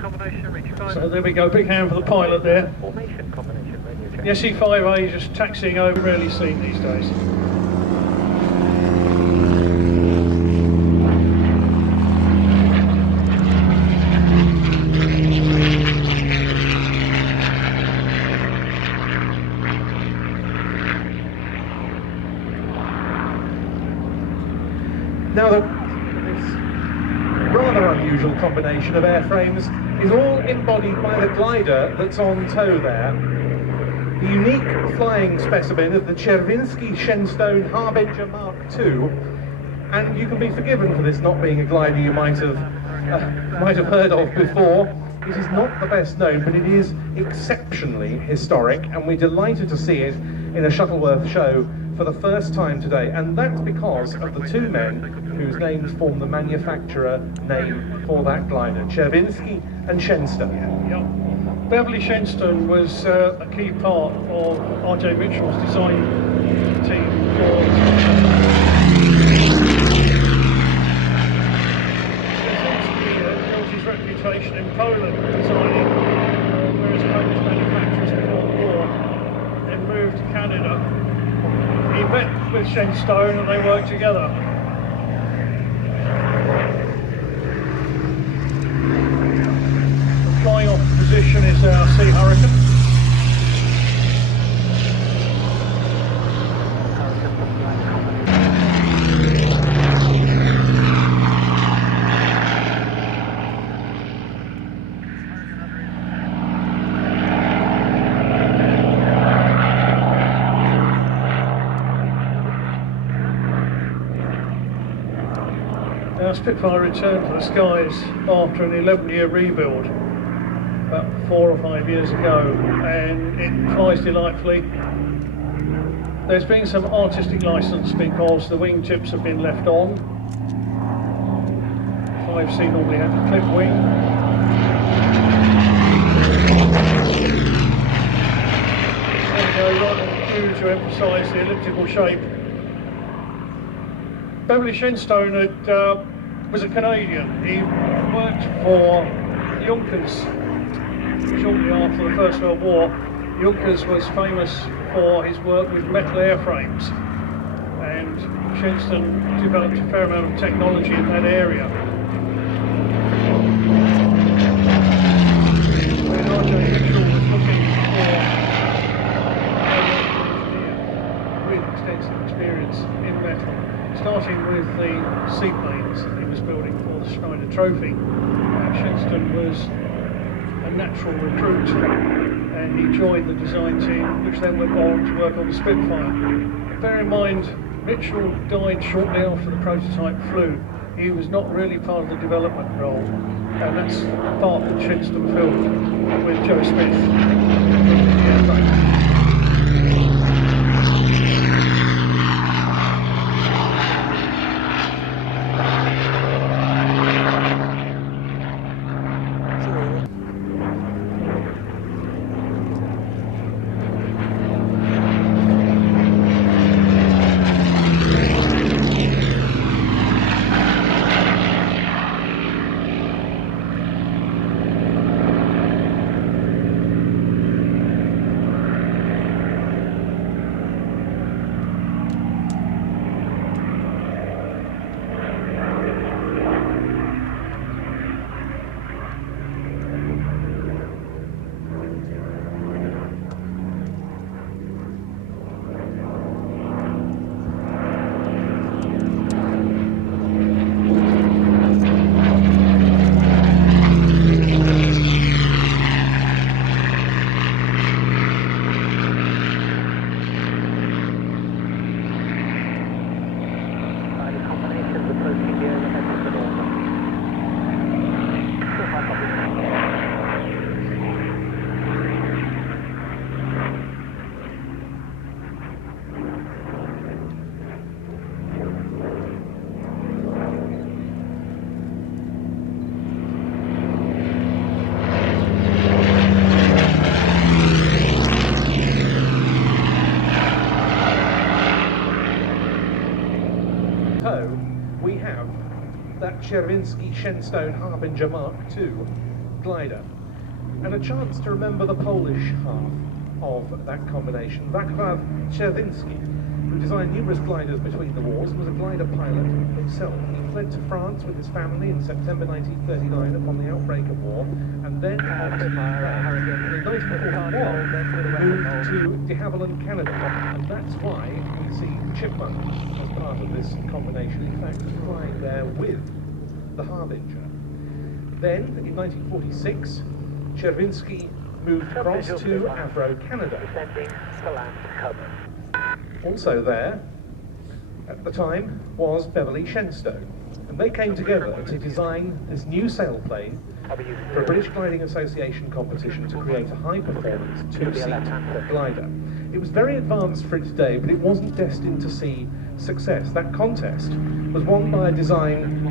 Combination, reach So there we go, big hand for the pilot there. Formation combination radio check. The SE5A just taxiing over, rarely seen these days. Now, this rather unusual combination of airframes is all embodied by the glider that's on tow there. The unique flying specimen of the Czerwinski Shenstone Harbinger Mark II, and you can be forgiven for this not being a glider you might have heard of before. It is not the best known, but it is exceptionally historic, and we're delighted to see it in a Shuttleworth show for the first time today, and that's because of the two men whose names form the manufacturer name for that glider, Czerwinski and Shenstone. Yeah. Beverly Shenstone was a key part of R.J. Mitchell's design team for Czerwinski built his reputation in Poland designing various Polish manufacturers before the war, then moved to Canada. He met with Shenstone and they worked together. Flying off position is our Sea Hurricane. Our Spitfire returned to the skies after an 11-year rebuild about 4 or 5 years ago, and it flies delightfully. There's been some artistic license because the wingtips have been left on. 5C normally had a clip wing. There we go, right on the cue to emphasise the elliptical shape. Beverly Shenstone was a Canadian. He worked for Junkers shortly after the First World War. Junkers was famous for his work with metal airframes, and Shenstone developed a fair amount of technology in that area. When R.J. Mitchell was looking for an engineer with extensive experience in metal, starting with the seaplanes that he was building for the Schneider Trophy, Shenstone was a natural recruit, and he joined the design team, which then went on to work on the Spitfire. Bear in mind, Mitchell died shortly after the prototype flew. He was not really part of the development role, and that's the part that Shenstone filled with Joe Smith. that Czerwinski Shenstone Harbinger Mark II glider, and a chance to remember the Polish half of that combination, Wacław Czerwinski, who designed numerous gliders between the wars and was a glider pilot himself. He fled to France with his family in September 1939 upon the outbreak of war, and then in 1941 moved to de Havilland, Canada, and that's why we see Chipmunk as part of this combination, in fact flying there with the Harbinger. Then, in 1946, Czerwinski moved across to Avro, Canada. Also there, at the time, was Beverly Shenstone, and they came together to design this new sailplane for a British Gliding Association competition to create a high-performance two-seat glider. It was very advanced for its day, but it wasn't destined to see success. That contest was won by a design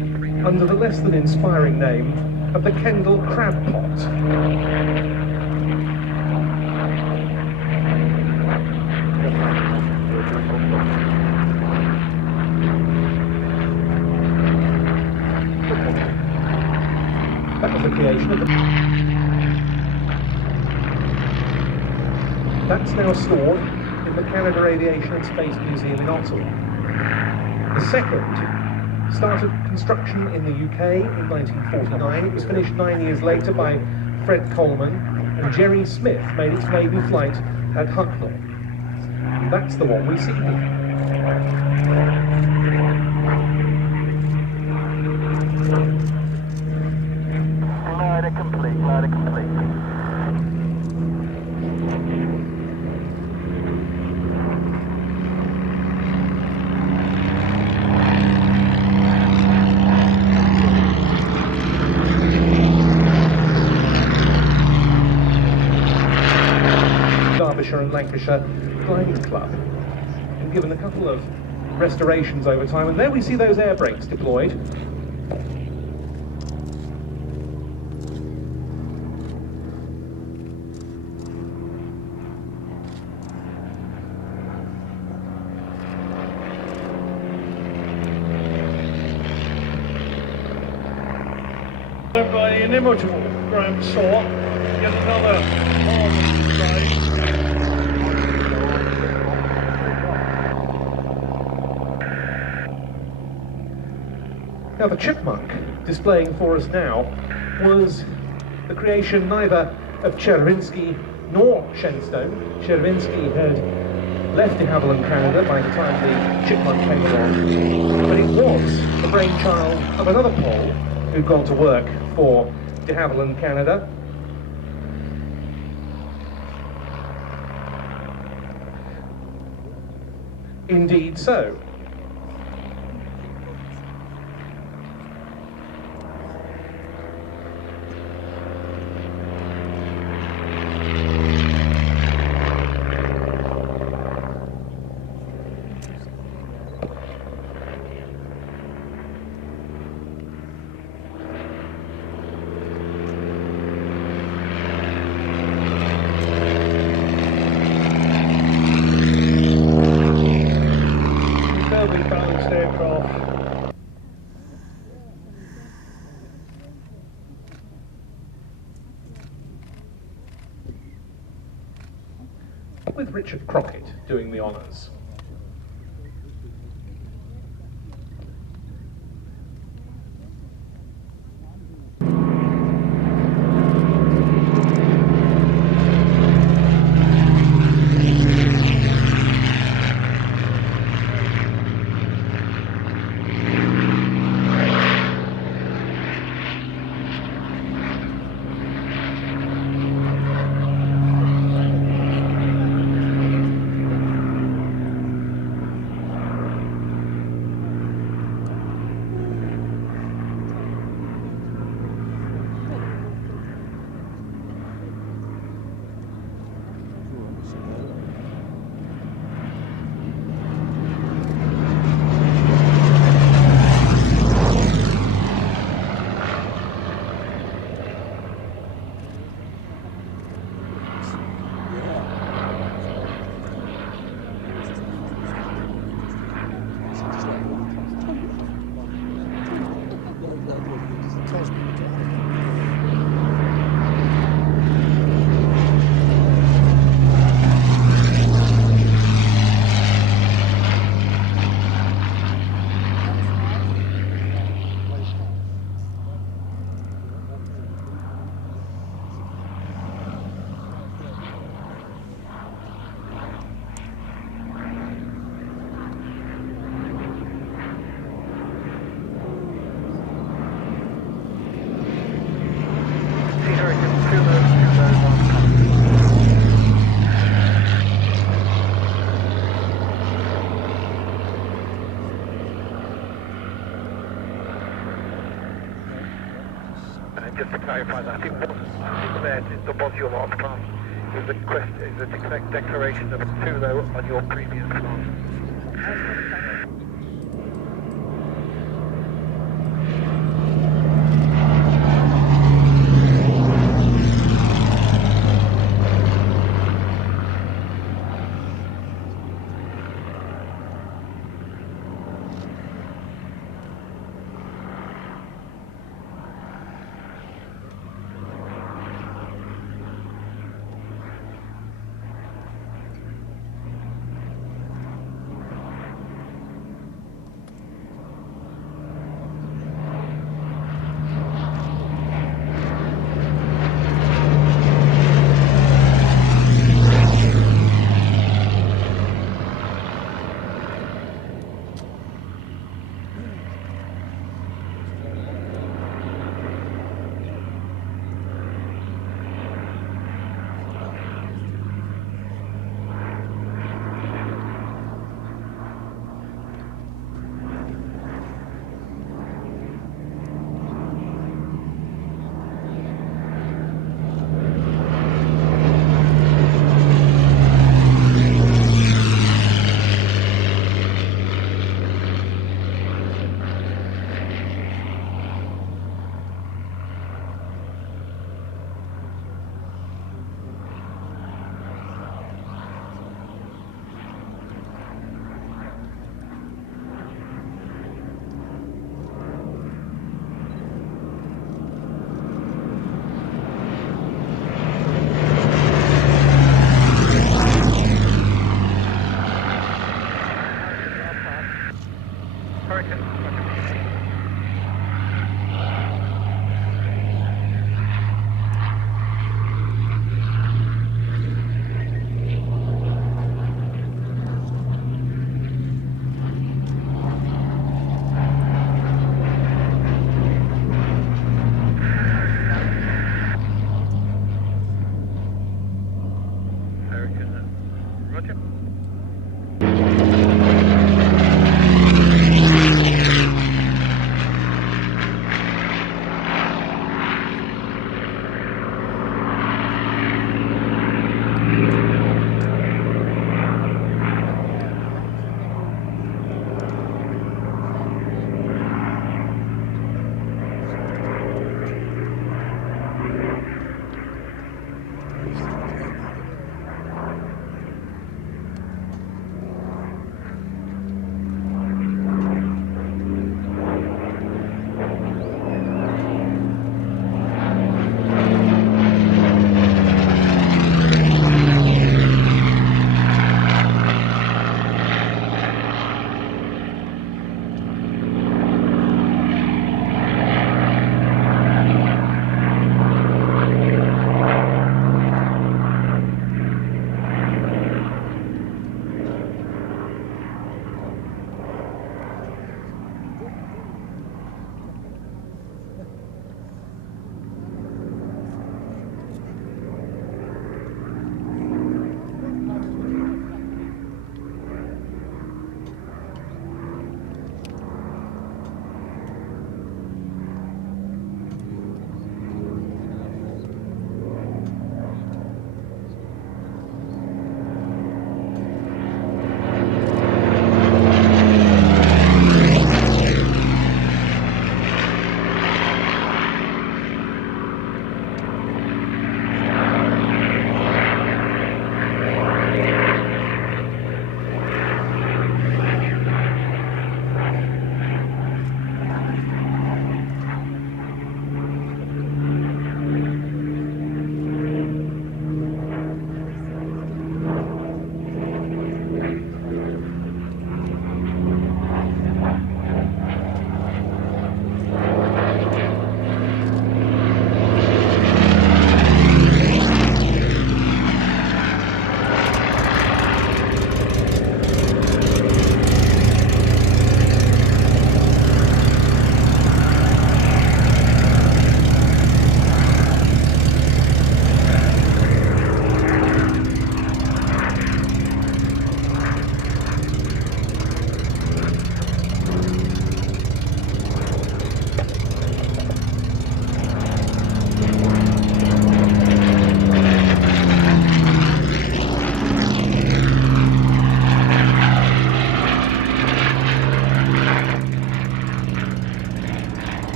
under the less than inspiring name of the Kendall Crab Pot. That was the creation of the... That's now stored in the Canada Aviation and Space Museum in Ottawa. The second started construction in the UK in 1949. It was finished 9 years later by Fred Coleman, and Jerry Smith made its maiden flight at Hucknall. That's the one we see here. Glider complete, glider complete. Derbyshire and Lancashire Gliding Club, and given a couple of restorations over time, and there we see those air brakes deployed. By the inimitable Graham Saw, yet another marvellous glide. Now the Chipmunk displaying for us now was the creation neither of Czerwinski nor Shenstone. Czerwinski had left de Havilland, Canada by the time the Chipmunk came along, but it was the brainchild of another Pole who'd gone to work for de Havilland, Canada. Indeed so. With Richard Crockett doing the honours. just to clarify that, it wasn't declared the module on class. It was a declaration of too low on your previous class.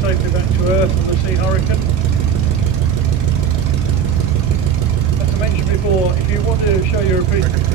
safely back to Earth from the Sea Hurricane. As I mentioned before, if you want to show your appreciation.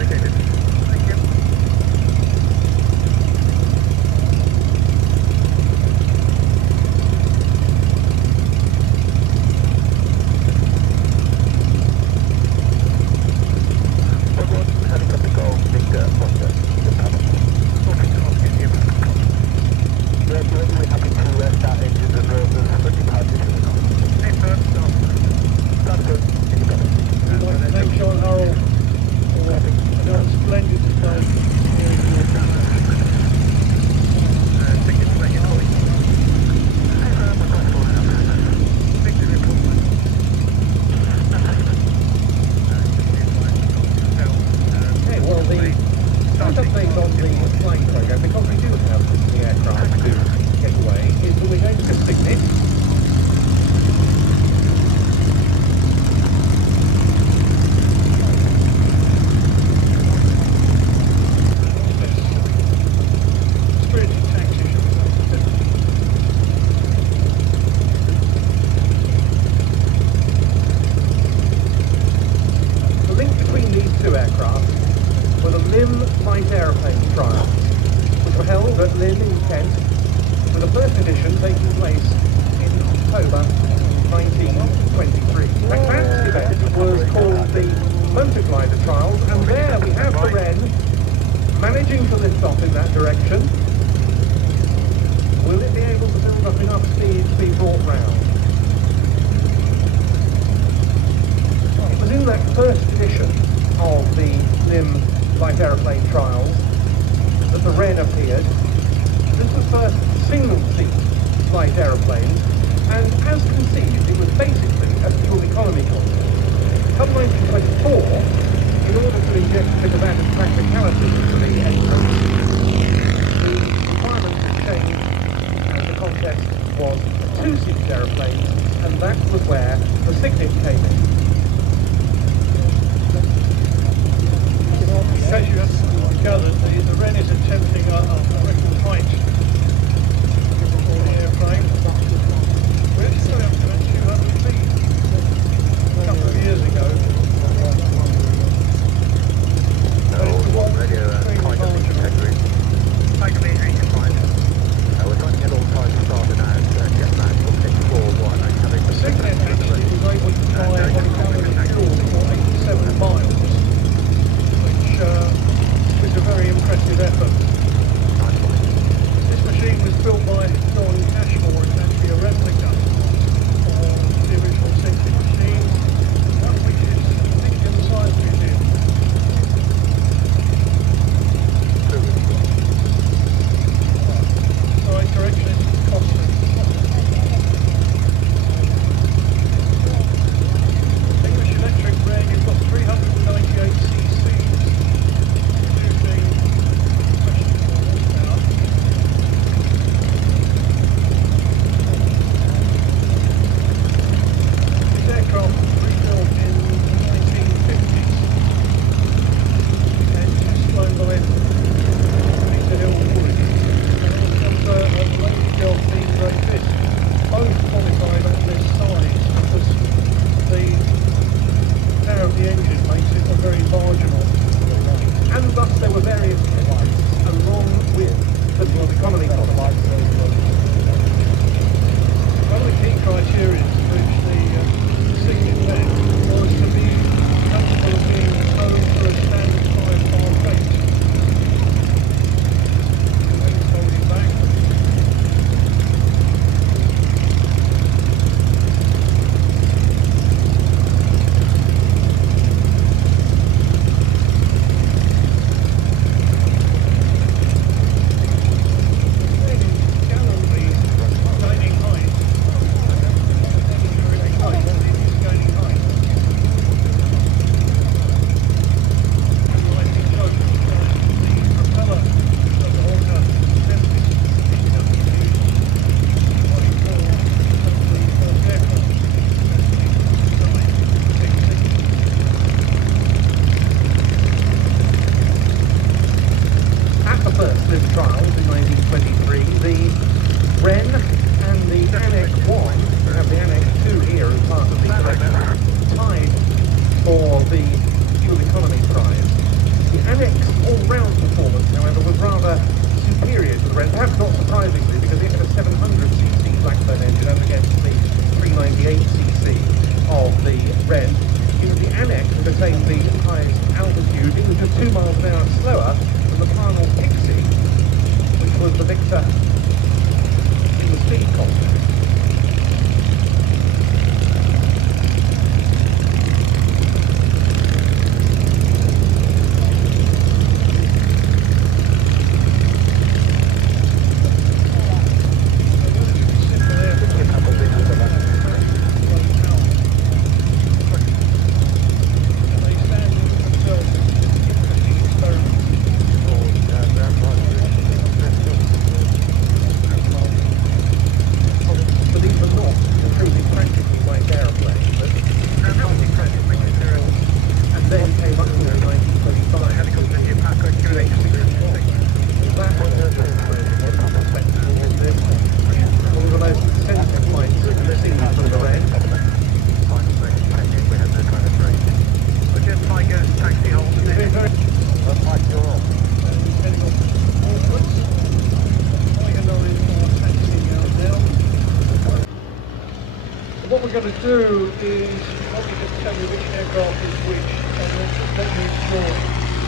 we're going to do is probably just tell you which aircraft is which, and then just let you enjoy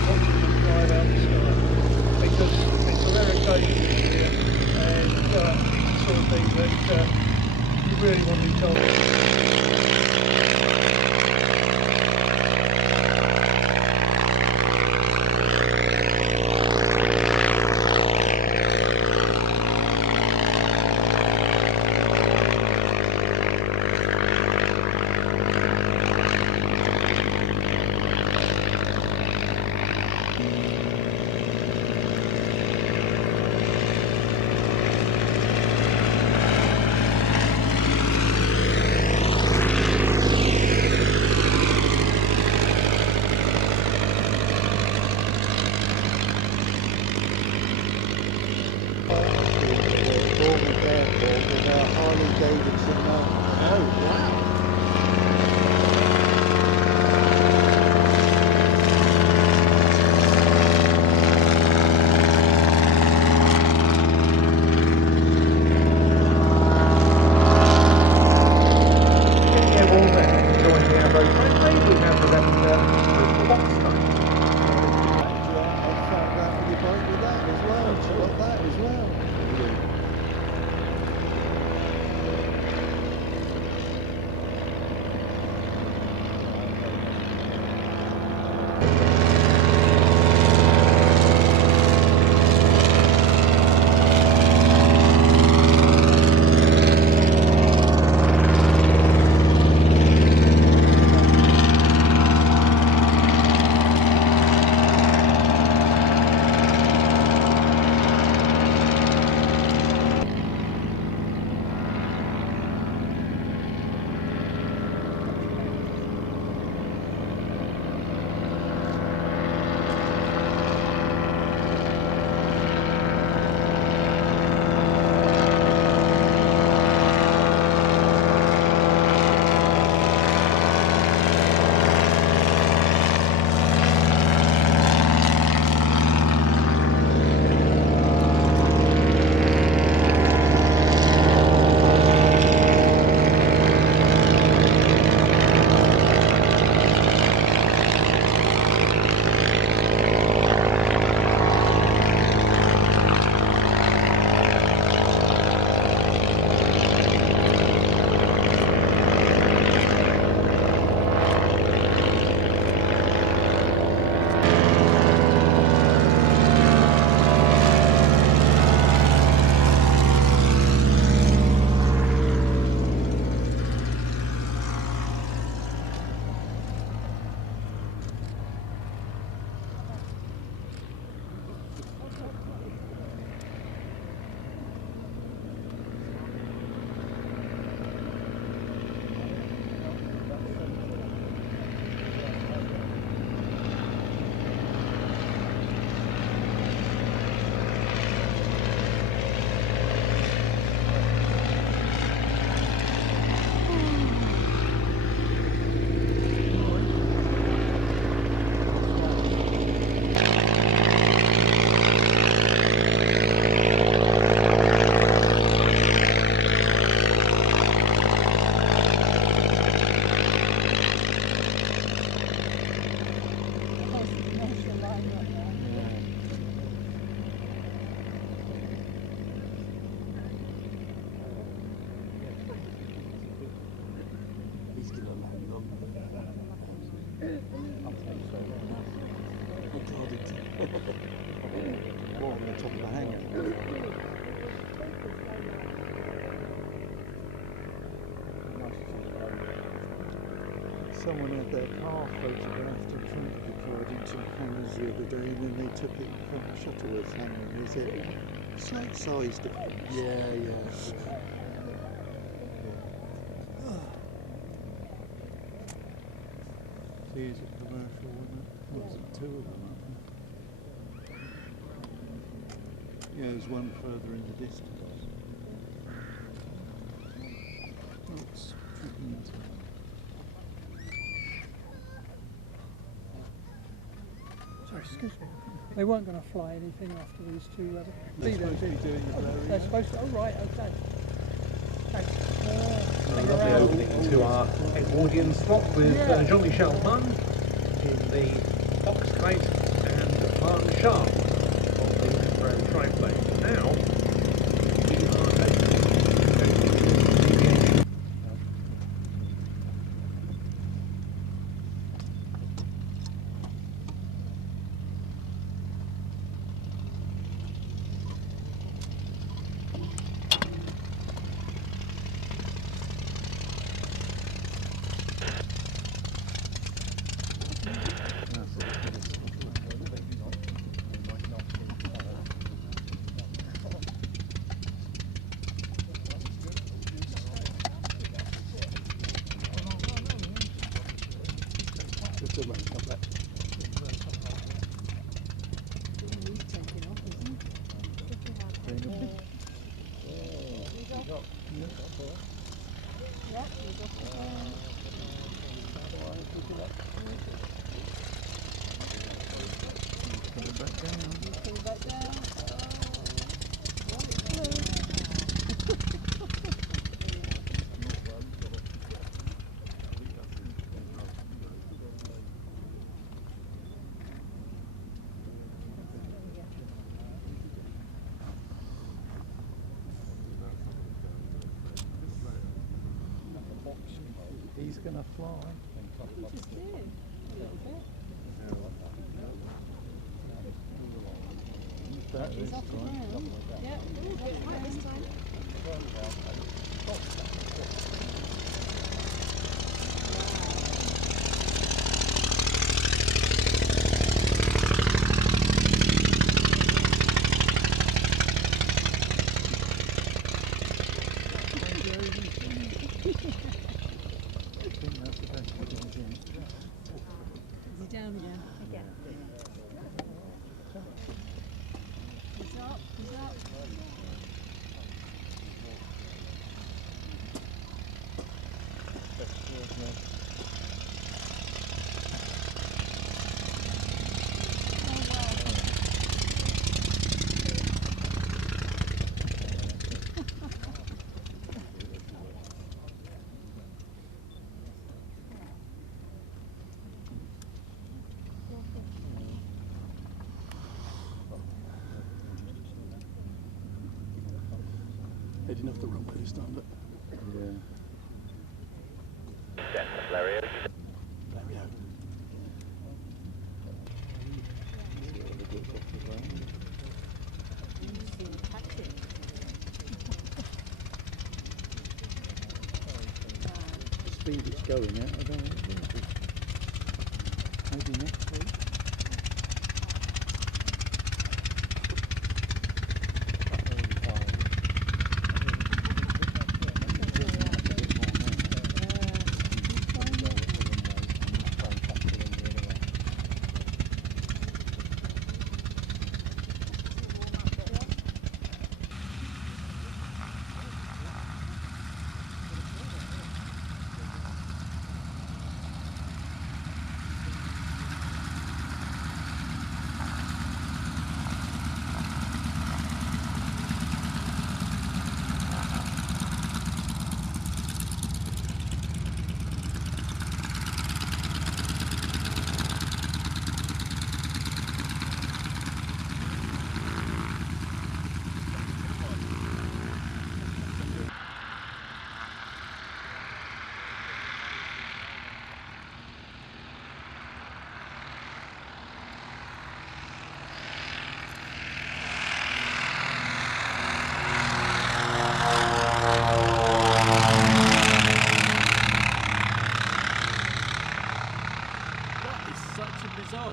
watching them fly out the sky. Because it's a rare occasion this year, and it's the sort of thing that you really want to be told. Someone had their car photographed and transferred into hangars the other day, and then they took it from Shuttleworth hangar. There's a slight size difference. Yeah. See, is it commercial, wasn't it? Or was it two of them? Yeah, there's one further in the distance. Oh, it's tripping into. Sorry, excuse me. They weren't going to fly anything after these two. They're supposed to be doing the blurry. They're supposed to. Oh right, okay. Thanks. A lovely opening to our Edwardian slot with Jean-Michel Munn in the box kite and Mark Sharp on the Avro triplane. Now, we are going to Aviation. He's going to fly. Just do, a little bit. He's off the ground. Yeah, right this time. Down again. Yeah. He's up, he's up. Heading off the runway this time, but Larry. the speed it's going at, I don't know. Maybe next week.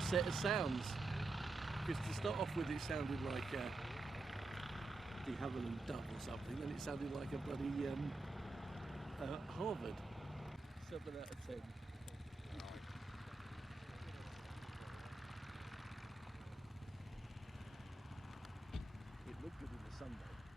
Set of sounds, because to start off with it sounded like the Havilland dub or something, then it sounded like a bloody Harvard. 7 out of 10. It looked good in the sun though.